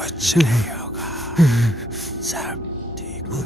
कुछ नहीं होगा, सब ठीक हो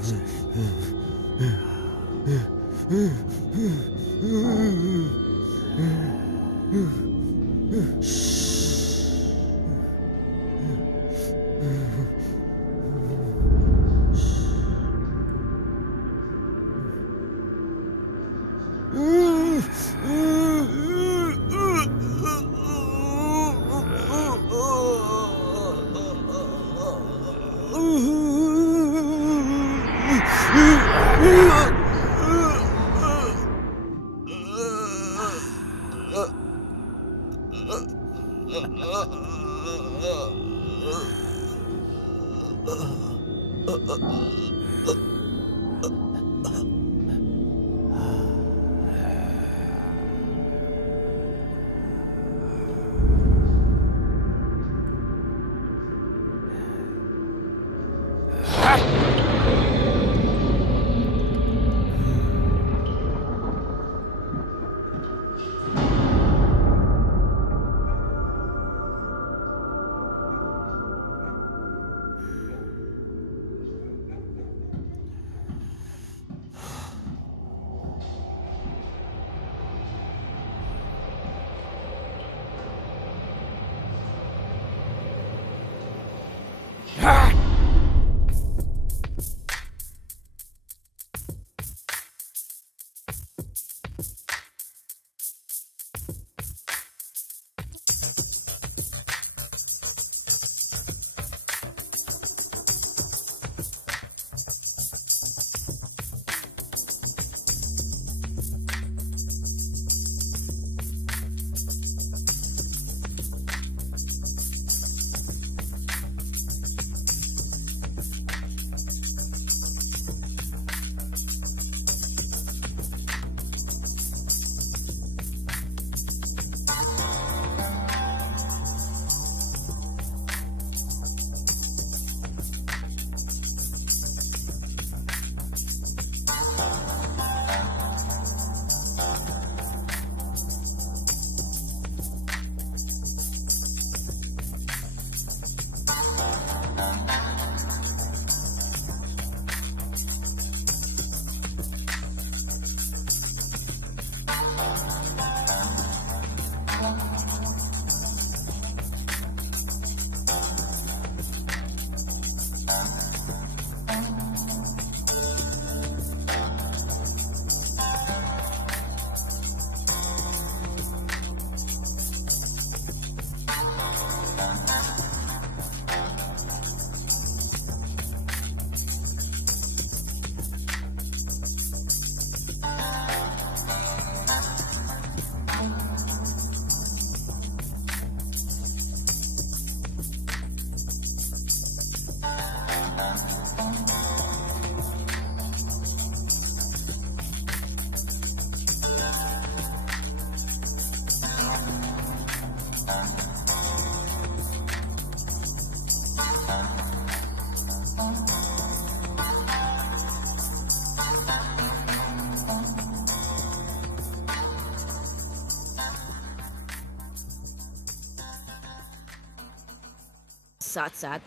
साथ साथ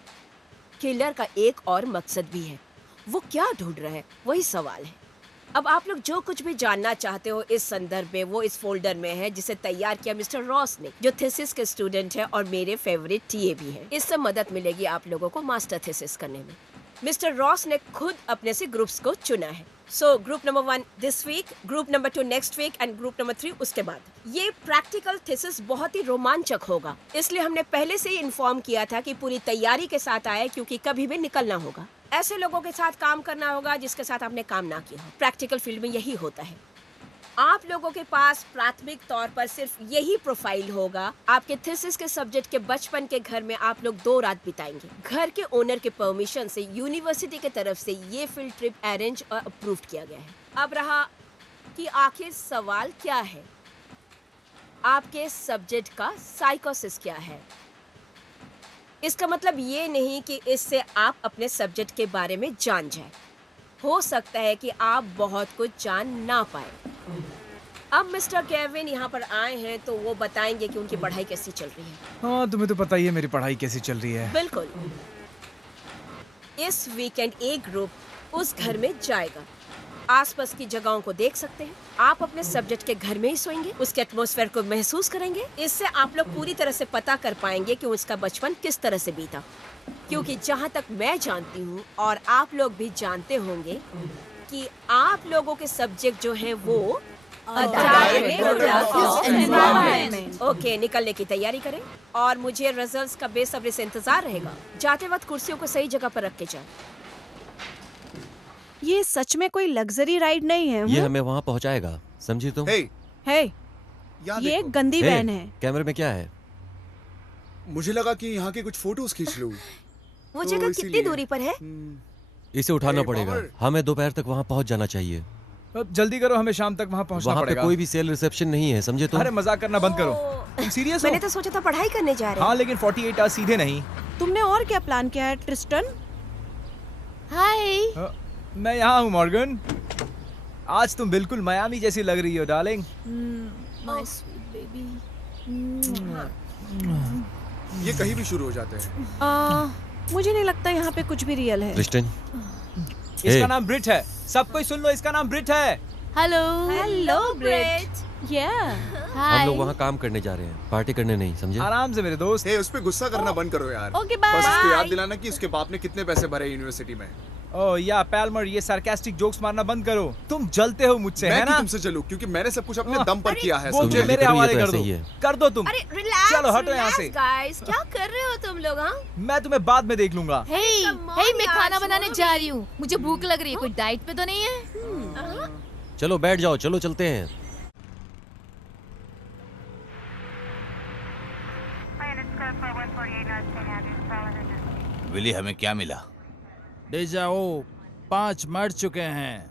किलर का एक और मकसद भी है। वो क्या ढूंढ रहा है, वही सवाल है। अब आप लोग जो कुछ भी जानना चाहते हो इस संदर्भ में वो इस फोल्डर में है, जिसे तैयार किया मिस्टर रॉस ने, जो थीसिस के स्टूडेंट है और मेरे फेवरेट टीए भी है। इससे मदद मिलेगी आप लोगों को मास्टर थीसिस करने में। मिस्टर रॉस ने खुद अपने से ग्रुप्स को चुना है। So group number 1 this week, group number 2 next week and group number 3 उसके बाद। ये प्रैक्टिकल थीसिस बहुत ही रोमांचक होगा, इसलिए हमने पहले से ही इन्फॉर्म किया था कि पूरी तैयारी के साथ आए, क्योंकि कभी भी निकलना होगा। ऐसे लोगों के साथ काम करना होगा जिसके साथ आपने काम ना किया हो। प्रैक्टिकल फील्ड में यही होता है। आप लोगों के पास प्राथमिक तौर पर सिर्फ यही प्रोफाइल होगा। आपके थीसिस के सब्जेक्ट के बचपन के घर में आप लोग 2 रात बिताएंगे। घर के ओनर के परमिशन से यूनिवर्सिटी के तरफ से ये फील्ड ट्रिप अरेंज और अप्रूव किया गया है। अब रहा कि आखिर सवाल क्या है, आपके सब्जेक्ट का साइकोसिस क्या है। इसका मतलब ये नहीं कि इससे आप अपने सब्जेक्ट के बारे में जान जाए। हो सकता है कि आप बहुत कुछ जान ना पाए। अब मिस्टर केविन यहाँ पर आए हैं तो वो बताएंगे कि उनकी पढ़ाई कैसी चल रही है। हाँ, तुम्हें तो पता ही है मेरी पढ़ाई कैसी चल रही है। बिल्कुल। इस वीकेंड एक ग्रुप उस घर में जाएगा। आसपास की जगहों को देख सकते हैं। आप अपने सब्जेक्ट के घर में ही सोएंगे, उसके एटमॉस्फेयर को महसूस करेंगे। इससे आप लोग पूरी तरह से पता कर पाएंगे कि उसका बचपन किस तरह से बीता। क्योंकि जहाँ तक मैं जानती हूँ और आप लोग भी जानते होंगे कि आप लोगों के सब्जेक्ट जो हैं वो ओके, निकलने की तैयारी करें और मुझे रिजल्ट्स का बेसब्री से इंतजार रहेगा। जाते वक्त कुर्सियों को सही जगह पर रख के जाएं। ये सच में कोई लग्जरी राइड नहीं है। ये हमें वहाँ पहुँचाएगा, समझी तुम? हे, ये एक गंदी वैन है। कैमरे में क्या है? मुझे लगा कि यहाँ की कुछ फोटोज खींच लूं। वो जगह कितनी दूरी पर है? इसे उठाना पड़ेगा। हमें दोपहर तक वहाँ पहुँच जाना चाहिए। अब जल्दी करो, हमें शाम तक वहाँ पहुँचना वहाँ पे पड़ेगा। कोई भी सेल रिसेप्शन नहीं है, समझे तुम? अरे मजाक करना बंद करो। तुम सीरियस हो? मैंने तो सोचा था पढ़ाई करने जा रहे हैं। हाँ, लेकिन 48 आवर्स सीधे नहीं। तुमने और क्या प्लान किया है ट्रिस्टन? हाय। मैं यहाँ हूँ मॉर्गन। आज तुम बिल्कुल मियामी जैसी लग रही हो डार्लिंग। My sweet baby. ये कहीं भी शुरू हो जाते हैं। मुझे नहीं लगता यहाँ पे कुछ भी रियल है। क्रिस्टन, इसका नाम ब्रिट है। सब कोई सुन लो, इसका नाम ब्रिट है। हेलो ब्रिट। हम लोग वहाँ काम करने जा रहे हैं, पार्टी करने नहीं, समझे? आराम से मेरे दोस्त। उस पे गुस्सा करना बंद करो यार। Okay, bye. बस उसको याद दिलाना कि उसके बाप ने कितने पैसे भरे यूनिवर्सिटी में। ओह या पैल्मर, ये सार्कास्टिक जोक्स मारना बंद करो। तुम जलते हो मुझसे, मैं है क्यों ना? तुमसे जलूं? क्योंकि मैंने सब कुछ अपने दम पर किया है। वो समझे? मेरे करो, ये हवाले तो कर ऐसे दो। ही है। कर दो तुम। अरे रिलैक्स, चलो, हटो यहाँ से। गाइस, क्या कर रहे हो तुम लोग? हाँ, मैं तुम्हें बाद में देख लूंगा। मैं खाना बनाने जा रही हूँ। मुझे भूख लग रही है। कोई डाइट पे तो नहीं है? चलो बैठ जाओ, चलो चलते हैं। विली, हमें क्या मिला? डेजाओ 5 मर चुके हैं।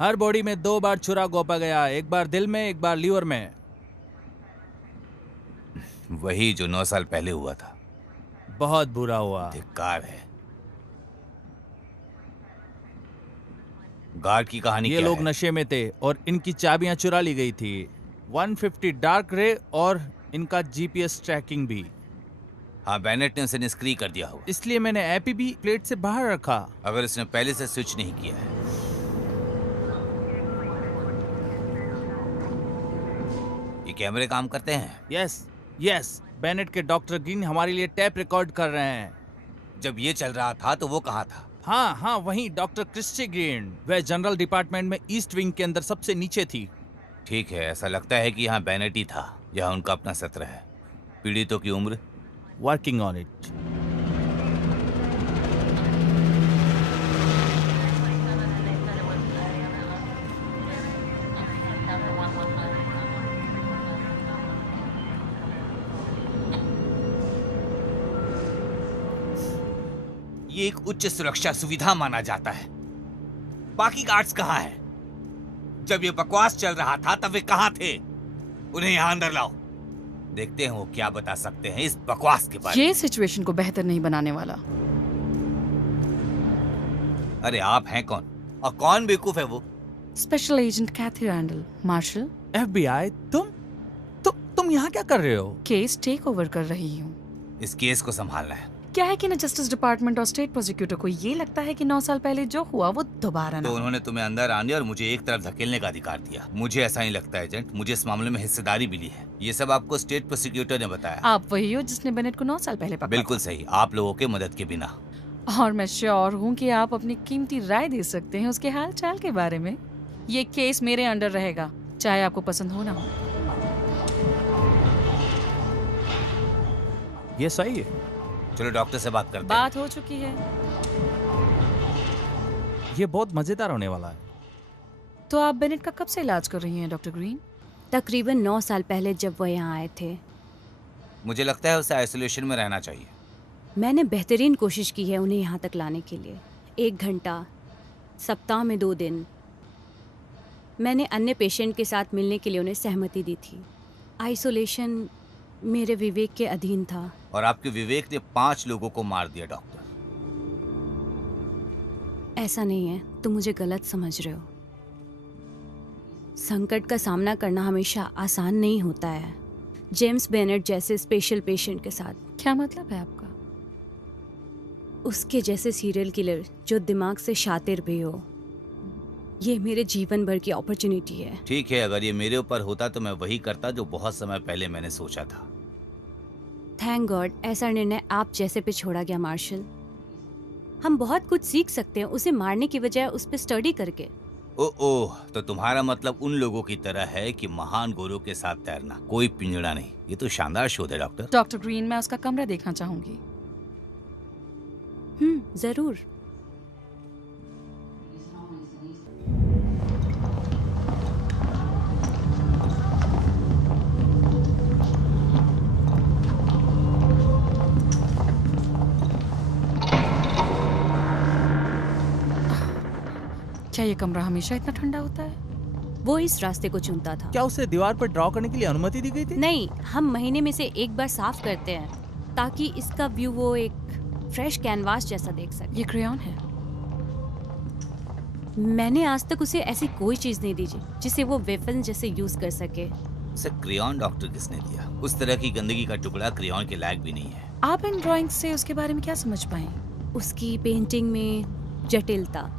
हर बॉडी में 2 बार छुरा गोपा गया, एक बार दिल में, एक बार लीवर में। वही जो 9 साल पहले हुआ था। बहुत बुरा हुआ। धिक्कार है। गार्ड की कहानी ये क्या लोग है? नशे में थे और इनकी चाबियां चुरा ली गई थी। 150 डार्क रे और इनका जीपीएस ट्रैकिंग भी। हाँ, बेनेट ने उसे निष्क्रिय कर दिया होगा। इसलिए मैंने एपी भी प्लेट से बाहर रखा। अगर उसने पहले से स्विच नहीं किया है। ये कैमरे काम करते हैं? यस, बेनेट के डॉक्टर ग्रीन हमारे लिए टैप रिकॉर्ड कर रहे हैं। जब ये चल रहा था तो वो कहाँ था? हाँ, वहीं डॉक्टर क्रिस्टी ग्रीन। वह जनरल डिपार्टमेंट में ईस्ट विंग के अंदर सबसे नीचे थी। ठीक है, ऐसा लगता है कि यहाँ बेनेट ही था। यहाँ उनका अपना सत्र है। पीड़ितों की उम्र? Working on it. ये एक उच्च सुरक्षा सुविधा माना जाता है। बाकी गार्ड्स कहाँ हैं? जब ये बकवास चल रहा था तब वे कहाँ थे? उन्हें यहाँ अंदर लाओ। देखते हैं वो क्या बता सकते हैं इस बकवास के बारे में। ये सिचुएशन को बेहतर नहीं बनाने वाला। अरे आप हैं कौन? और कौन बेवकूफ है वो? स्पेशल एजेंट कैथी रैंडल, मार्शल। FBI, तुम यहाँ क्या कर रहे हो? केस टेक ओवर कर रही हूँ। इस केस को संभालना है। क्या है कि ना जस्टिस डिपार्टमेंट और स्टेट प्रोसिक्यूटर को ये लगता है कि 9 साल पहले जो हुआ वो दोबारा ना तो हो। उन्होंने तुम्हें अंदर आने और मुझे एक तरफ धकेलने का अधिकार दिया। मुझे ऐसा नहीं लगता एजेंट, मुझे इस मामले में हिस्सेदारी मिली है। ये सब आपको स्टेट प्रोसिक्यूटर ने बताया। आप वही हो जिसने बेनेट को 9 साल पहले पकड़ा। बिल्कुल सही, आप लोगों के मदद के बिना। और मैं श्योर हूँ कि आप अपनी कीमती राय दे सकते हैं उसके हाल चाल के बारे में। ये केस मेरे अंडर रहेगा, चाहे आपको पसंद हो ना हो। ये सही है। चलो डॉक्टर से बात करते हैं। बात हो चुकी है। ये बहुत मजेदार होने वाला है। तो आप बेनेट का कब से इलाज कर रही हैं डॉक्टर ग्रीन? तकरीबन 9 साल पहले जब वो यहाँ आए थे। मुझे लगता है उसे आइसोलेशन में रहना चाहिए। मैंने बेहतरीन कोशिश की है उन्हें यहाँ तक लाने के लिए। 1 घंटा, सप्ताह में 2 दिन। मैंने अन्य पेशेंट के साथ मिलने के लिए उन्हें सहमति दी थी। आइसोलेशन मेरे विवेक के अधीन था। और आपके विवेक ने 5 लोगों को मार दिया डॉक्टर। ऐसा नहीं है, तुम मुझे गलत समझ रहे हो। संकट का सामना करना हमेशा आसान नहीं होता है, जेम्स बेनेट जैसे स्पेशल पेशेंट के साथ। क्या मतलब है आपका? उसके जैसे सीरियल किलर जो दिमाग से शातिर भी हो। ये मेरे जीवन भर की अपॉर्चुनिटी है। ठीक है, अगर ये मेरे ऊपर होता तो मैं वही करता जो बहुत समय पहले मैंने सोचा था। थैंक गॉड ऐसा निर्णय आप जैसे पे छोड़ा गया मार्शल। हम बहुत कुछ सीख सकते हैं उसे मारने की बजाय उस पर स्टडी करके। ओह, तो तुम्हारा मतलब उन लोगों की तरह है कि महान गोरों के साथ तैरना, कोई पिंजड़ा नहीं। ये तो शानदार शोध है डॉक्टर। डॉक्टर ग्रीन, मैं उसका कमरा देखना चाहूंगी। जरूर। क्या ये कमरा हमेशा इतना ठंडा होता है? वो इस रास्ते को चुनता था। क्या उसे दीवार पर ड्रॉ करने के लिए अनुमति दी गई थी? नहीं, हम महीने में से एक बार साफ करते हैं ताकि इसका व्यू वो एक फ्रेश कैनवास जैसा देख सके। ये क्रेयॉन है। मैंने आज तक उसे ऐसी कोई चीज नहीं दी जिसे वो वेपन जैसे यूज कर सके। उसे क्रेयॉन डॉक्टर किसने दिया? उस तरह की गंदगी का टुकड़ा क्रेयॉन के लायक भी नहीं है। आप इन ड्राइंग से उसके बारे में क्या समझ पाए? उसकी पेंटिंग में जटिलता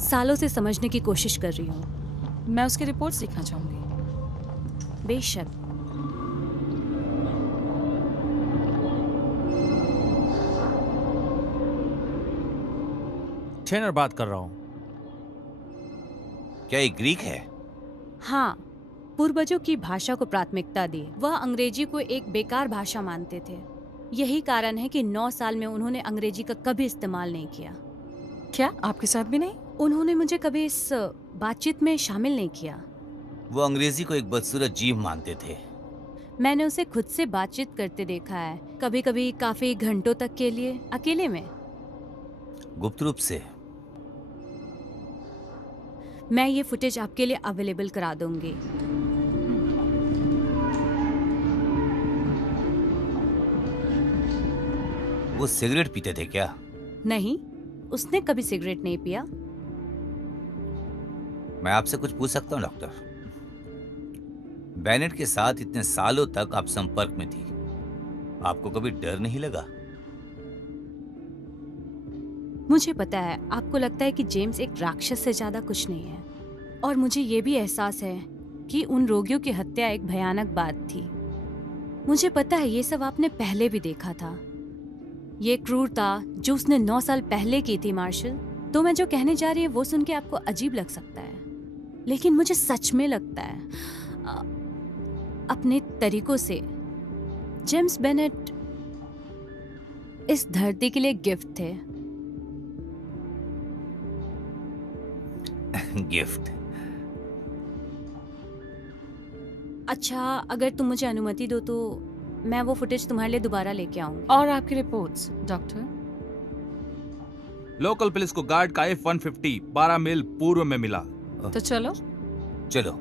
सालों से समझने की कोशिश कर रही हूँ। मैं उसकी रिपोर्ट्स देखना चाहूंगी। बेशक। छेनर बात कर रहा हूँ। क्या ये ग्रीक है? हाँ, पूर्वजों की भाषा को प्राथमिकता दी। वह अंग्रेजी को एक बेकार भाषा मानते थे। यही कारण है कि 9 साल में उन्होंने अंग्रेजी का कभी इस्तेमाल नहीं किया। क्या आपके साथ भी नहीं? उन्होंने मुझे कभी इस बातचीत में शामिल नहीं किया। वो अंग्रेजी को एक बदसूरत जीव मानते थे। मैंने उसे खुद से बातचीत करते देखा है, कभी कभी काफी घंटों तक के लिए अकेले में। गुप्त रूप से? मैं ये फुटेज आपके लिए अवेलेबल करा दूंगी। वो सिगरेट पीते थे क्या? नहीं, उसने कभी सिगरेट नहीं पिया। मैं आपसे कुछ पूछ सकता हूँ डॉक्टर? बेनेट के साथ इतने सालों तक आप संपर्क में थी, आपको कभी डर नहीं लगा? मुझे पता है आपको लगता है कि जेम्स एक राक्षस से ज्यादा कुछ नहीं है, और मुझे ये भी एहसास है कि उन रोगियों की हत्या एक भयानक बात थी। मुझे पता है ये सब आपने पहले भी देखा था। ये क्रूरता जो उसने 9 साल पहले की थी मार्शल, तो मैं जो कहने जा रही है वो सुन के आपको अजीब लग सकता है, लेकिन मुझे सच में लगता है अपने तरीकों से जेम्स बेनेट इस धरती के लिए गिफ्ट थे। गिफ्ट? अच्छा, अगर तुम मुझे अनुमति दो तो मैं वो फुटेज तुम्हारे लिए दोबारा लेके आऊंगी। और आपकी रिपोर्ट्स डॉक्टर? लोकल पुलिस को गार्ड का F-150 12 मील पूर्व में मिला। तो चलो। चलो।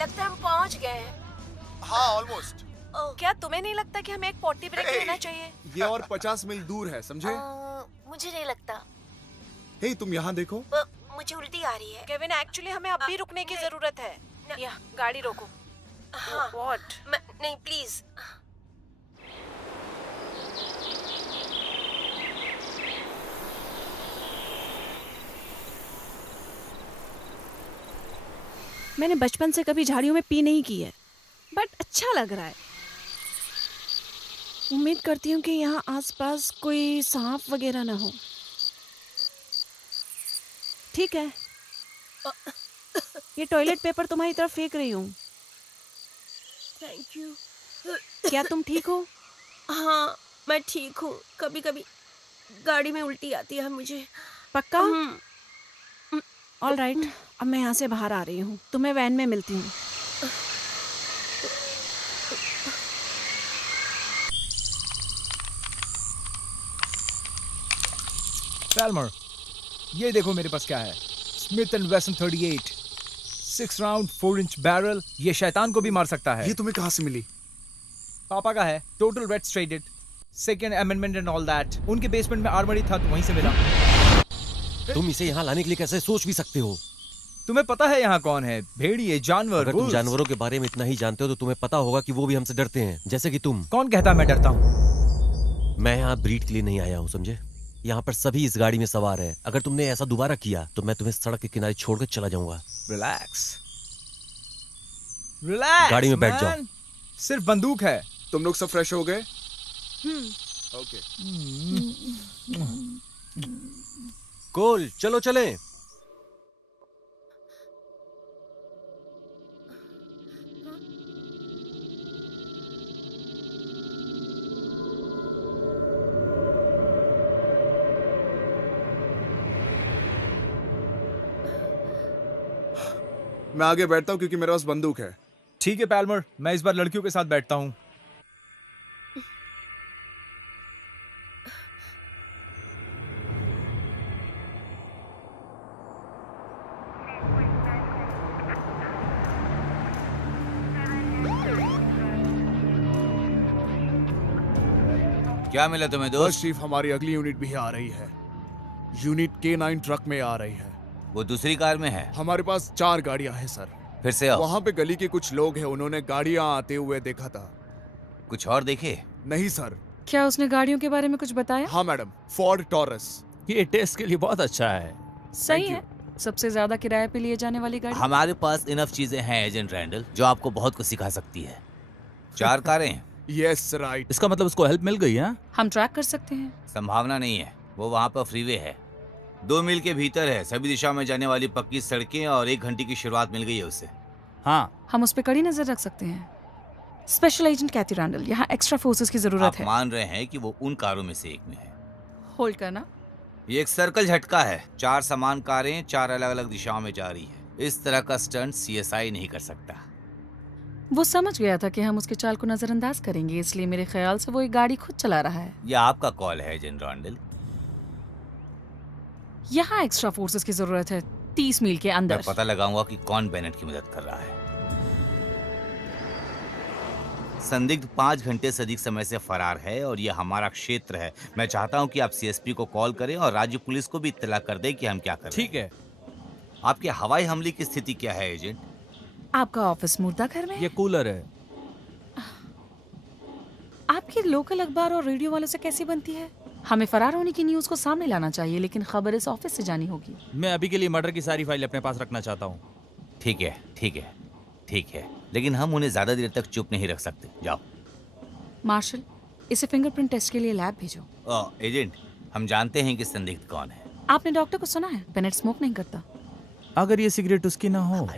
लगता है हम पहुंच गए हैं। हाँ, ऑलमोस्ट। क्या तुम्हें नहीं लगता कि हमें एक पॉटी ब्रेक लेना चाहिए? ये और 50 मील दूर है, समझे? मुझे नहीं लगता। हे, तुम यहाँ देखो। मुझे उल्टी आ रही है। केविन, एक्चुअली हमें अब भी रुकने की जरूरत है। या गाड़ी रोको। हाँ। What? नहीं प्लीज। मैंने बचपन से कभी झाड़ियों में पी नहीं की है, बट अच्छा लग रहा है। उम्मीद करती हूँ कि यहाँ आसपास कोई सांप वगैरह ना हो। ठीक है, ये टॉयलेट पेपर तुम्हारी तरफ फेंक रही हूँ। Thank you. क्या तुम ठीक हो? हाँ मैं ठीक हूँ। कभी कभी गाड़ी में उल्टी आती है मुझे। पक्का? ऑल राइट, अब मैं यहाँ से बाहर आ रही हूँ। तुम्हें वैन में मिलती हूँ। पैल्मर, ये देखो मेरे पास क्या है। स्मिथ एंड वेसन 38 6 राउंड 4 इंच बैरल। ये शैतान को भी मार सकता है। ये तुम्हें कहाँ से मिली? पापा का है। Total red striated, second amendment and all that. उनके बेसमेंट में आर्मरी था तो वहीं से मिला। तुम इसे यहाँ लाने के लिए कैसे सोच भी सकते हो? तुम्हें पता है यहाँ कौन है? भेड़िए, जानवर। अगर तुम wolves। जानवरों के बारे में इतना ही जानते हो तो तुम्हें पता होगा कि वो भी हमसे डरते हैं, जैसे कि तुम। कौन कहता मैं डरता हूँ? मैं यहाँ ब्रीड के लिए नहीं आया हूँ, समझे? यहाँ पर सभी इस गाड़ी में सवार है। अगर तुमने ऐसा दोबारा किया तो मैं तुम्हें सड़क के किनारे छोड़कर चला जाऊंगा। Relax relax. गाड़ी में बैठ जाओ। सिर्फ बंदूक है। तुम लोग सब फ्रेश हो गए? ओके। कोल, चलो चलें। मैं आगे बैठता हूँ क्योंकि मेरे पास बंदूक है। ठीक है पैल्मर, मैं इस बार लड़कियों के साथ बैठता हूँ। क्या मिला तुम्हें बस दोस्त? चीफ, हमारी अगली यूनिट भी आ रही है। यूनिट K9 ट्रक में आ रही है। वो दूसरी कार में है। हमारे पास 4 गाड़ियां हैं सर। फिर से आओ। वहाँ पे गली के कुछ लोग हैं, उन्होंने गाड़ियां आते हुए देखा था। कुछ और देखे? नहीं सर। क्या उसने गाड़ियों के बारे में कुछ बताया? हाँ मैडम, फोर्ड टॉरस। ये टेस्ट के लिए बहुत अच्छा है। सही है। सबसे ज्यादा किराए पे लिए जाने वाली गाड़ी। हमारे पास इनफ चीजें हैं एजेंट रैंडल, जो आपको बहुत कुछ सिखा सकती है। 4 कारें। Yes right. इसका मतलब उसको हेल्प मिल गई है? हम ट्रैक कर सकते हैं। संभावना नहीं है, वो वहाँ पर फ्रीवे है। 2 मील के भीतर है। सभी दिशाओं में जाने वाली पक्की सड़कें और 1 घंटे की शुरुआत मिल गई है उसे। हाँ, हम उस पर कड़ी नजर रख सकते हैं। स्पेशल एजेंट कैथी रैंडल, यहाँ एक्स्ट्रा फोर्सेस की जरूरत आप है। मान रहे हैं कि वो उन कारों में से एक में है। होल्ड करना। ये एक सर्कल झटका है। 4 समान कारें 4 अलग अलग दिशाओं में जा रही है। इस तरह का स्टंट CSI नहीं कर सकता। वो समझ गया था कि हम उसके चाल को नजरअंदाज करेंगे, इसलिए मेरे ख्याल से वो एक गाड़ी खुद चला रहा है। ये आपका कॉल है एजेंट रैंडल। यहाँ एक्स्ट्रा फोर्सेस की जरूरत है 30 मील के मैं अंदर। पता लगाऊंगा कि कौन बेनेट की मदद कर रहा है। संदिग्ध 5 घंटे से अधिक समय से फरार है और ये हमारा क्षेत्र है। मैं चाहता हूं कि आप CSP को कॉल करें और राज्य पुलिस को भी इत्तला कर दें कि हम क्या कर रहे हैं। ठीक है। आपके हवाई हमले की स्थिति क्या है एजेंट? आपका ऑफिस मुर्दाघर में है? ये कूलर है। आपकी लोकल अखबार और रेडियो वालों से कैसी बनती है? हमें फरार होने की न्यूज को सामने लाना चाहिए, लेकिन खबर इस ऑफिस से जानी होगी। मैं अभी के लिए मर्डर की सारी फाइल अपने पास रखना चाहता हूँ। ठीक है, ठीक है, ठीक है, लेकिन हम उन्हें ज्यादा देर तक चुप नहीं रख सकते। जाओ। मार्शल, इसे फिंगरप्रिंट टेस्ट के लिए लैब भेजो। एजेंट, हम जानते हैं कि संदिग्ध कौन है। आपने डॉक्टर को सुना है, बेनेट स्मोक नहीं करता। अगर ये सिगरेट उसकी ना हो।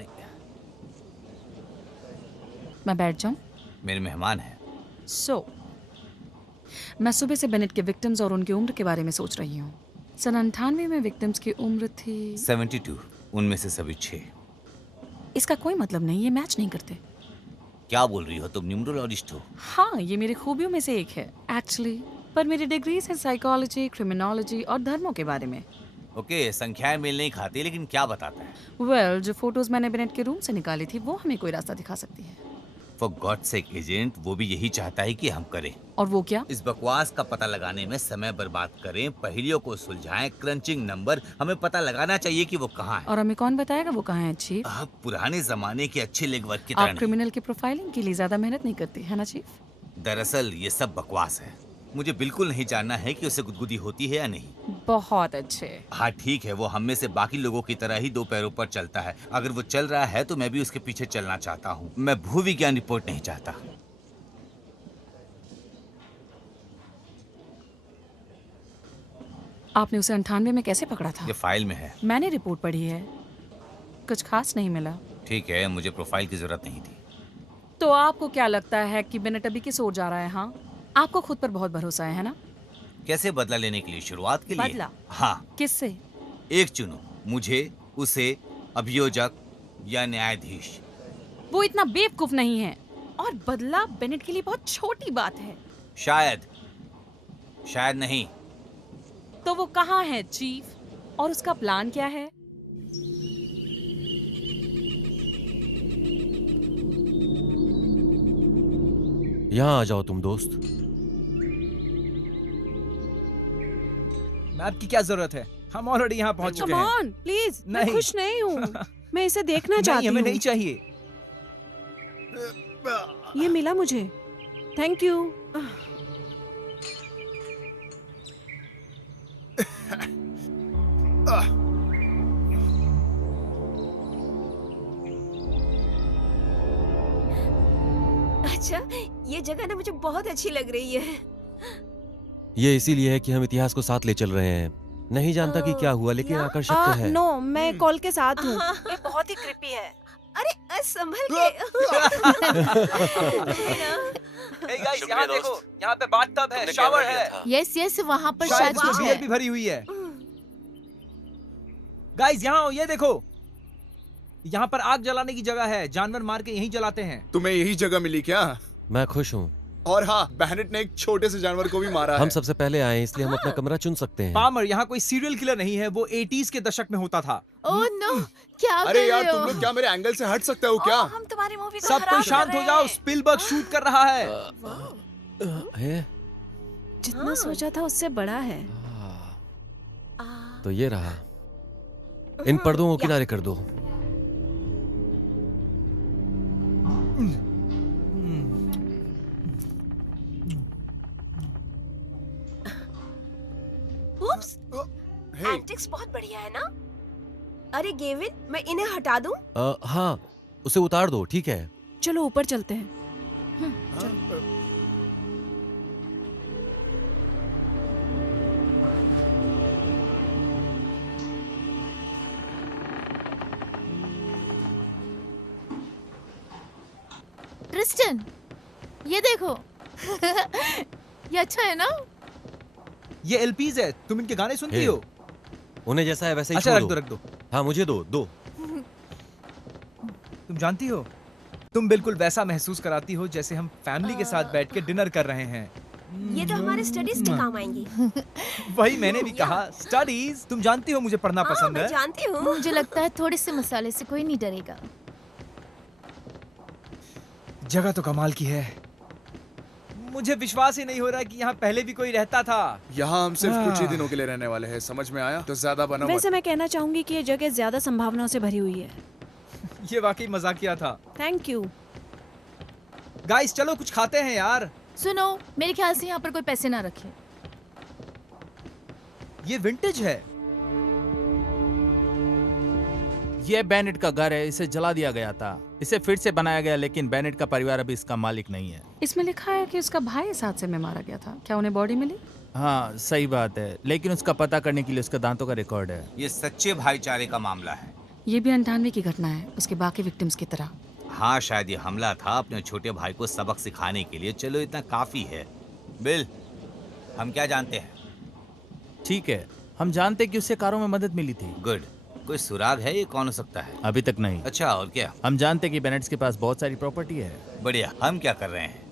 मैं बैठ जाऊं? मेरे मेहमान हैं। मैं सुबह से बेनेट के विक्टिम्स और उनकी उम्र के बारे में सोच रही हूँ। सन 98 में विक्टिम्स की उम्र थी 72, उनमें से सभी 6। इसका कोई मतलब नहीं, ये मैच नहीं करते। क्या बोल रही हो तुम? न्यूमरोलॉजिस्ट हो? हाँ, ये मेरी खूबियों में से एक है एक्चुअली, पर मेरी डिग्रीज हैं साइकोलॉजी, क्रिमिनोलॉजी और धर्मों के बारे में। ओके, संख्याएं मेल नहीं खाती, लेकिन क्या बताता है? वेल, जो फोटोज मैंने बेनेट के रूम से निकाली थी वो हमें कोई रास्ता दिखा सकती है। फॉर गॉड सेक एजेंट, वो भी यही चाहता है कि हम करें। और वो क्या? इस बकवास का पता लगाने में समय बर्बाद करें, पहेलियों को सुलझाएं, क्रंचिंग नंबर, हमें पता लगाना चाहिए कि वो कहाँ है। और हमें कौन बताएगा वो कहाँ है चीफ? आप पुराने जमाने के अच्छे लेग वर्क की तरह आप नहीं। क्रिमिनल की प्रोफाइलिंग के लिए ज्यादा मेहनत नहीं करते है ना चीफ? दरअसल ये सब बकवास है। मुझे बिल्कुल नहीं जानना है कि उसे गुदगुदी होती है या नहीं। बहुत अच्छे। हाँ ठीक है, वो हम में से बाकी लोगों की तरह ही दो पैरों पर चलता है। अगर वो चल रहा है तो मैं भी उसके पीछे चलना चाहता हूँ। मैं भूविज्ञान रिपोर्ट नहीं चाहता। आपने उसे 98 में कैसे पकड़ा था? ये फाइल में है। मैंने रिपोर्ट पढ़ी है, कुछ खास नहीं मिला। ठीक है, मुझे प्रोफाइल की जरूरत नहीं थी। तो आपको क्या लगता है कि बेनेट अभी किस ओर जा रहा है? हाँ, आपको खुद पर बहुत भरोसा है ना? कैसे बदला लेने के लिए? शुरुआत के लिए। बदला? हाँ। किससे? एक चुनो, मुझे, उसे, अभियोजक या न्यायाधीश। वो इतना बेवकूफ नहीं है। और बदला बेनेट के लिए बहुत छोटी बात है। शायद नहीं। तो वो कहाँ है चीफ? और उसका प्लान क्या है? यहाँ आ जाओ तुम दोस्त। मैप की क्या जरूरत है? हम ऑलरेडी यहाँ पहुँच चुके हैं। ऑन प्लीज, मैं नहीं। खुश नहीं हूँ। मैं इसे देखना नहीं, चाहती हमें हूँ। नहीं चाहिए। ये मिला मुझे, थैंक यू। अच्छा, ये जगह ना मुझे बहुत अच्छी लग रही है। ये इसीलिए है कि हम इतिहास को साथ ले चल रहे हैं। नहीं जानता कि क्या हुआ, लेकिन या? आकर्षक तो है। नो, मैं कॉल के साथ हूँ। ये बहुत ही क्रिपी है। अरे संभल के। यहाँ देखो, यहाँ पे बाथटब है, शावर है। यस यस, वहाँ पर शायद शायद इसमें कुछ बियर है। भी भरी हुई है। गाइस यहाँ आओ, ये देखो, यहाँ पर आग जलाने की जगह है। जानवर मार के यहीं जलाते हैं। तुम्हें यही जगह मिली क्या? मैं खुश हूँ। और हाँ, बेनेट ने एक छोटे से जानवर को भी मारा हम है। सबसे पहले आए, इसलिए हम अपना कमरा चुन सकते हैं। पामर, यहाँ कोई सीरियल किलर नहीं है। वो 80s के दशक में होता था। ओह नो, क्या अरे कर यार, रहे तुम हो? लोग क्या मेरे एंगल से हट सकते हो क्या? हम तुम्हारी मूवी को सब खराब कोई कर शांत रहे हो जाओ, हैं। स्पिलबर्ग शूट कर रहा है। है? जितना सोचा था उससे बड़ा है। तो ये रहा। इन पर्दों को किनारे कर दो। उप्स, हे, एंटिक्स बहुत बढ़िया है ना? अरे गेविन, मैं इन्हें हटा दूं? हाँ, उसे उतार दो, ठीक है। चलो ऊपर चलते हैं। ट्रिस्टन, ये देखो। ये अच्छा है ना? ये एलपीज है। तुम इनके गाने सुनती हे, हो? उन्हें जैसा है वैसे ही अच्छा, छोड़ रख दो, दो। रख दो। हाँ, मुझे दो। तुम जानती हो, तुम बिल्कुल वैसा महसूस कराती हो जैसे हम फैमिली के साथ बैठ के डिनर कर रहे हैं। ये तो हमारे स्टडीज के काम आएंगी। वही मैंने भी कहा, स्टडीज। तुम जानती हो मुझे पढ़ना पसंद मैं है। जानती हूँ। मुझे लगता है थोड़े से मसाले से कोई नहीं डरेगा। जगह तो कमाल की है। मुझे विश्वास ही नहीं हो रहा कि यहाँ पहले भी कोई रहता था। यहाँ हम सिर्फ कुछ ही दिनों के लिए रहने वाले हैं, समझ में आया? तो ज्यादा बना मत। वैसे मैं कहना चाहूंगी कि ये जगह ज्यादा संभावनाओं से भरी हुई है। ये वाकई मजाकिया था। Thank you. गाइस, चलो कुछ खाते हैं यार। सुनो, मेरे ख्याल से यहाँ पर कोई पैसे ना रखे। ये विंटेज है। ये बेनेट का घर है, इसे जला दिया गया था। इसे फिर से बनाया गया, लेकिन बेनेट का परिवार अभी इसका मालिक नहीं है। इसमें लिखा है कि उसका भाई इस हादसे में मारा गया था। क्या उन्हें बॉडी मिली? हाँ, सही बात है, लेकिन उसका पता करने के लिए उसके दांतों का रिकॉर्ड है। ये सच्चे भाईचारे का मामला है। ये भी 98 की घटना है, उसके बाकी विक्टिम्स की तरह। हाँ, शायद ये हमला था अपने छोटे भाई को सबक सिखाने के लिए। चलो, इतना काफी है। बिल, हम क्या जानते हैं? ठीक है, हम जानते कि उससे कारों में मदद मिली थी। गुड। कोई सुराग है? ये कौन हो सकता है? अभी तक नहीं। अच्छा, और क्या? हम जानते कि बेनेट्स के पास बहुत सारी प्रॉपर्टी है। बढ़िया। हम क्या कर रहे हैं?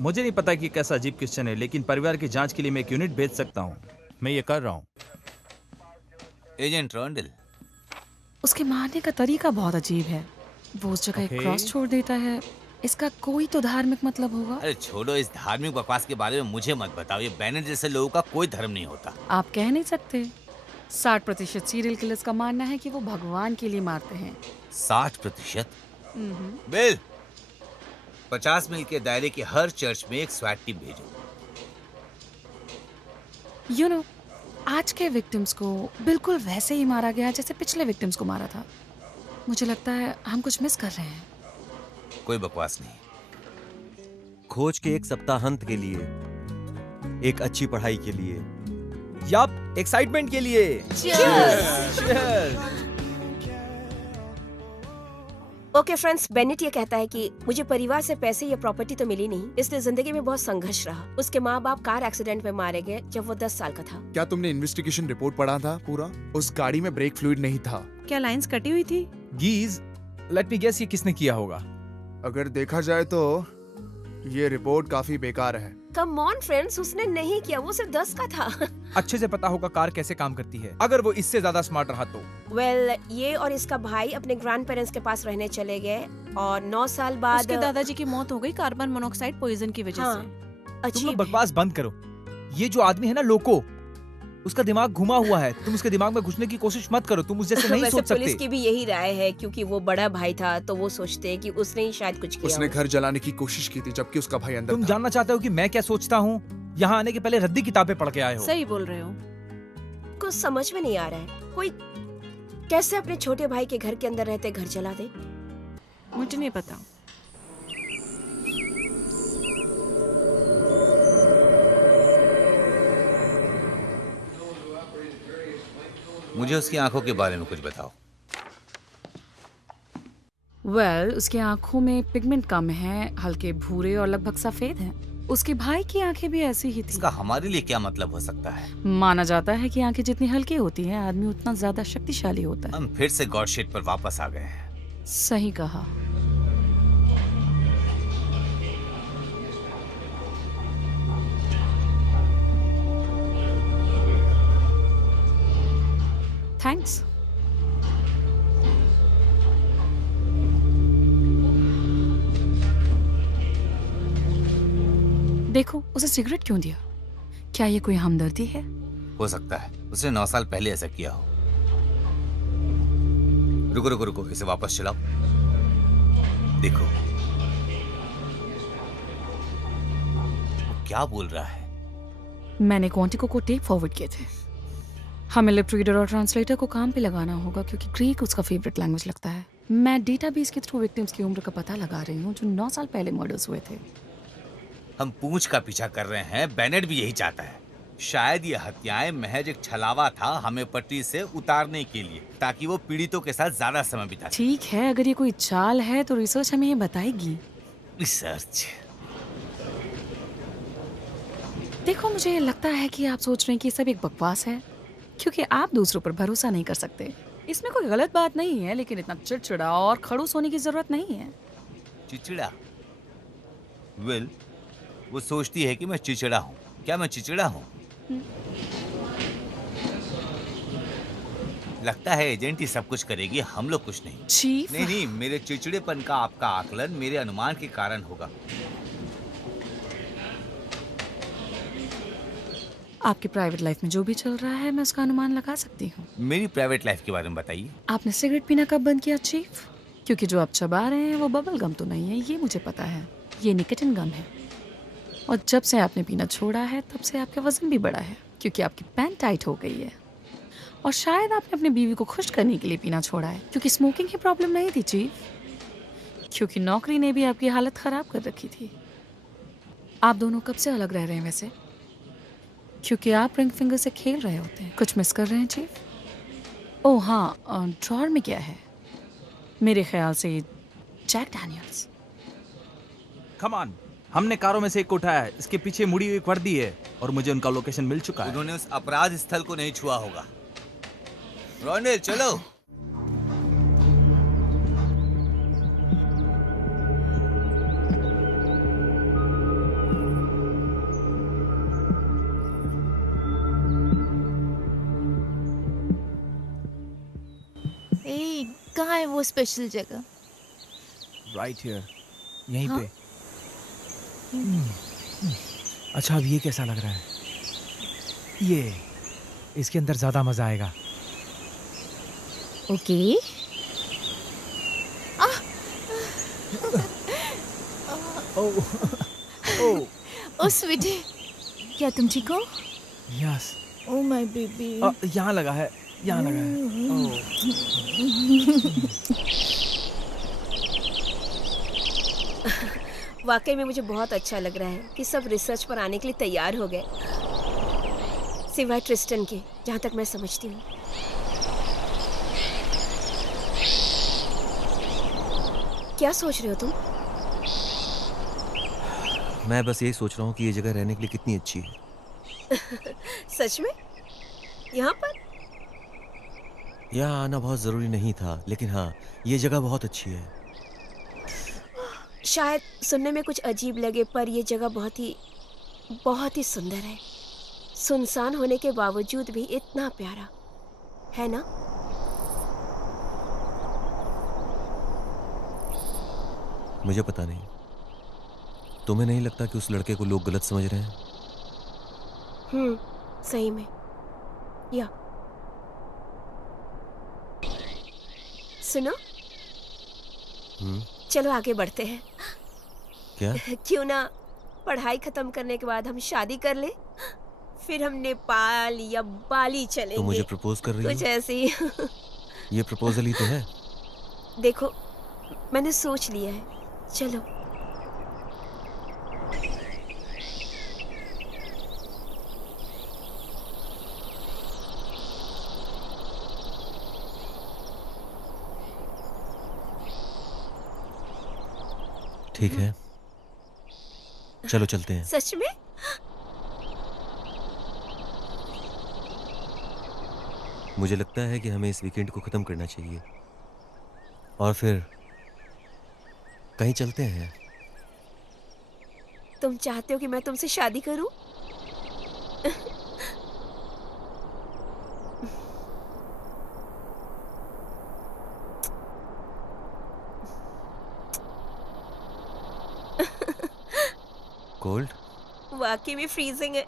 मुझे नहीं पता कि कैसा अजीब क्वेश्चन है, लेकिन परिवार की जांच के लिए मैं एक यूनिट भेज सकता हूँ। मैं ये कर रहा हूँ। एजेंट रॉन्डल। उसके मारने का तरीका बहुत अजीब है। वो उस जगह एक Okay. क्रॉस छोड़ देता है इसका कोई तो धार्मिक मतलब होगा। अरे छोड़ो इस धार्मिक बकवास के बारे में, मुझे मत बताओ। ये बेनेट जैसे लोगों का कोई धर्म नहीं होता। आप कह नहीं सकते। 60% सीरियल किलर्स का मानना है कि वो भगवान के लिए मारते हैं। 60%? बिल 50 मील के दायरे के हर चर्च में एक स्वैट टीम भेजो। यू नो, आज के विक्टिम्स को बिल्कुल वैसे ही मारा गया जैसे पिछले विक्टिम्स को मारा था। मुझे लगता है हम कुछ मिस कर रहे हैं। कोई बकवास नहीं। खोज के एक सप्ताहांत के लिए, एक अच्छी पढ़ाई के लिए, याप, एक्साइटमेंट के लिए। ओके फ्रेंड्स, बेनेट ये कहता है कि मुझे परिवार से पैसे या प्रॉपर्टी तो मिली नहीं, इसलिए जिंदगी में बहुत संघर्ष रहा। उसके माँ बाप कार एक्सीडेंट में मारे गए जब वो 10 साल का था। क्या तुमने इन्वेस्टिगेशन रिपोर्ट पढ़ा था पूरा? उस गाड़ी में ब्रेक फ्लूइड नहीं था। क्या लाइंस कटी हुई थी? गीज, लेट मी गेस, ये किसने किया होगा? अगर देखा जाए तो ये रिपोर्ट काफी बेकार है। कम ऑन फ्रेंड्स, उसने नहीं किया, वो सिर्फ 10 का था। अच्छे से पता होगा कार कैसे काम करती है, अगर वो इससे ज्यादा स्मार्ट रहा तो। वेल, ये और इसका भाई अपने ग्रैंड पेरेंट्स के पास रहने चले गए और 9 साल बाद उसके दादाजी की मौत हो गई कार्बन मोनोऑक्साइड पॉइजन की वजह से। तुम अजीब लोग है। बकवास बंद करो। ये जो आदमी है ना, लोको, उसका दिमाग घुमा हुआ है। तुम उसके दिमाग में घुसने की कोशिश मत करो, तुम उस जैसे नहीं वैसे सोच पुलिस सकते। की भी यही राय है, क्योंकि वो बड़ा भाई था तो वो सोचते हैं कि उसने ही शायद कुछ किया उसने हो। घर जलाने की कोशिश की थी जबकि उसका भाई अंदर तुम था। जानना चाहते हो कि मैं क्या सोचता हूँ? यहाँ आने के पहले रद्दी किताबें पढ़ के आए हो। सही बोल रहे हो। कुछ समझ में नहीं आ रहा है, कोई कैसे अपने छोटे भाई के घर के अंदर रहते घर जला दे। मुझे नहीं पता। मुझे उसकी आंखों के बारे में कुछ बताओ। वेल, उसकी आंखों में पिगमेंट कम है, हल्के भूरे और लगभग सफेद हैं। उसके भाई की आंखें भी ऐसी ही थी। इसका हमारे लिए क्या मतलब हो सकता है? माना जाता है कि आंखें जितनी हल्की होती हैं, आदमी उतना ज्यादा शक्तिशाली होता है। हम फिर से गॉड शिट पर वापस आ गए हैं। सही कहा। थैंक्स। देखो, उसे सिगरेट क्यों दिया? क्या ये कोई हमदर्दी है? हो सकता है उसने 9 साल पहले ऐसा किया हो। रुको रुको रुको, इसे वापस चलाओ। देखो वो क्या बोल रहा है। मैंने क्वांटिको को टेप फॉरवर्ड किए थे। हमें लिप रीडर और ट्रांसलेटर को काम पे लगाना होगा क्योंकि ग्रीक उसका फेवरेट लैंग्वेज लगता है। मैं डेटाबेस के थ्रू विक्टिम्स की उम्र का पता लगा रही हूँ जो 9 साल पहले मर्डर्स हुए थे। हम पूंछ का पीछा कर रहे हैं। बेनेट भी यही चाहता है। शायद ये हत्याएं महज एक छलावा था हमें पटरी से उतारने के लिए, ताकि वो पीड़ितों के साथ ज्यादा समय बिता सके। ठीक है, अगर ये कोई चाल है तो रिसर्च हमें ये बताएगी। रिसर्च? देखो, मुझे लगता है कि आप सोच रहे हैं कि ये सब एक बकवास है क्योंकि आप दूसरों पर भरोसा नहीं कर सकते। इसमें कोई गलत बात नहीं है, लेकिन इतना चिड़चिड़ा और खड़ूस होने की जरूरत नहीं है। चिचड़ा? विल, वो सोचती है कि मैं चिचड़ा हूँ। क्या मैं चिचड़ा हूँ? लगता है एजेंट ही सब कुछ करेगी, हम लोग कुछ नहीं। चीफ, नहीं नहीं, मेरे चिचड़ेपन का आपका आकलन मेरे अनुमान के कारण होगा। आपकी प्राइवेट लाइफ में जो भी चल रहा है मैं उसका अनुमान लगा सकती हूँ। मेरी प्राइवेट लाइफ के बारे में बताइए। आपने सिगरेट पीना कब बंद किया चीफ? क्योंकि जो आप चबा रहे हैं वो बबल गम तो नहीं है, ये मुझे पता है। ये निकोटिन गम है। और जब से आपने पीना छोड़ा है तब से आपका वजन भी बढ़ा है क्योंकि आपकी पैंट टाइट हो गई है। और शायद आपने अपनी बीवी को खुश करने के लिए पीना छोड़ा है क्योंकि स्मोकिंग की प्रॉब्लम नहीं थी चीफ, क्योंकि नौकरी ने भी आपकी हालत खराब कर रखी थी। आप दोनों कब से अलग रह रहे हैं वैसे? क्योंकि आप रिंग फिंगर से खेल रहे होते हैं। कुछ मिस कर रहे हैं चीफ? ओह हाँ, ड्रॉर में क्या है? मेरे ख्याल से जैक डैनियल्स। कम ऑन, हमने कारों में से एक को उठाया है। इसके पीछे मुड़ी हुई एक वर्दी है और मुझे उनका लोकेशन मिल चुका है। उन्होंने उस अपराध स्थल को नहीं छुआ होगा। रोनेल चलो। कहाँ है वो स्पेशल जगह? Right here. यहीं हाँ? पे। अच्छा, अब ये कैसा लग रहा है? ये इसके अंदर ज्यादा मजा आएगा। ओके। ओह ओह ओ स्वीटी, क्या तुम ठीक हो? यस। Oh my baby. यहाँ लगा है, यहाँ लगा है। ओह वाकई में मुझे बहुत अच्छा लग रहा है कि सब रिसर्च पर आने के लिए तैयार हो गए, सिवाय ट्रिस्टन के, जहाँ तक मैं समझती हूँ। क्या सोच रहे हो तुम? मैं बस यही सोच रहा हूँ कि ये जगह रहने के लिए कितनी अच्छी है। सच में? यहाँ पर? यहाँ आना बहुत जरूरी नहीं था, लेकिन हाँ, ये जगह बहुत अच्छी है। शायद सुनने में कुछ अजीब लगे, पर यह जगह बहुत ही सुंदर है। सुनसान होने के बावजूद भी इतना प्यारा है ना? मुझे पता नहीं, तुम्हें नहीं लगता कि उस लड़के को लोग गलत समझ रहे हैं? सही में। या सुनो, चलो आगे बढ़ते हैं। क्या? क्यों ना पढ़ाई खत्म करने के बाद हम शादी कर ले, फिर हम नेपाल या बाली चलेंगे। तो मुझे प्रपोज कर रही कुछ हो? ऐसे ही। ये प्रपोजल ही तो है। देखो, मैंने सोच लिया है, चलो। ठीक है, चलो चलते हैं। सच में? मुझे लगता है कि हमें इस वीकेंड को खत्म करना चाहिए और फिर कहीं चलते हैं। तुम चाहते हो कि मैं तुमसे शादी करूं? कोल्ड? वाकई में फ्रीजिंग है।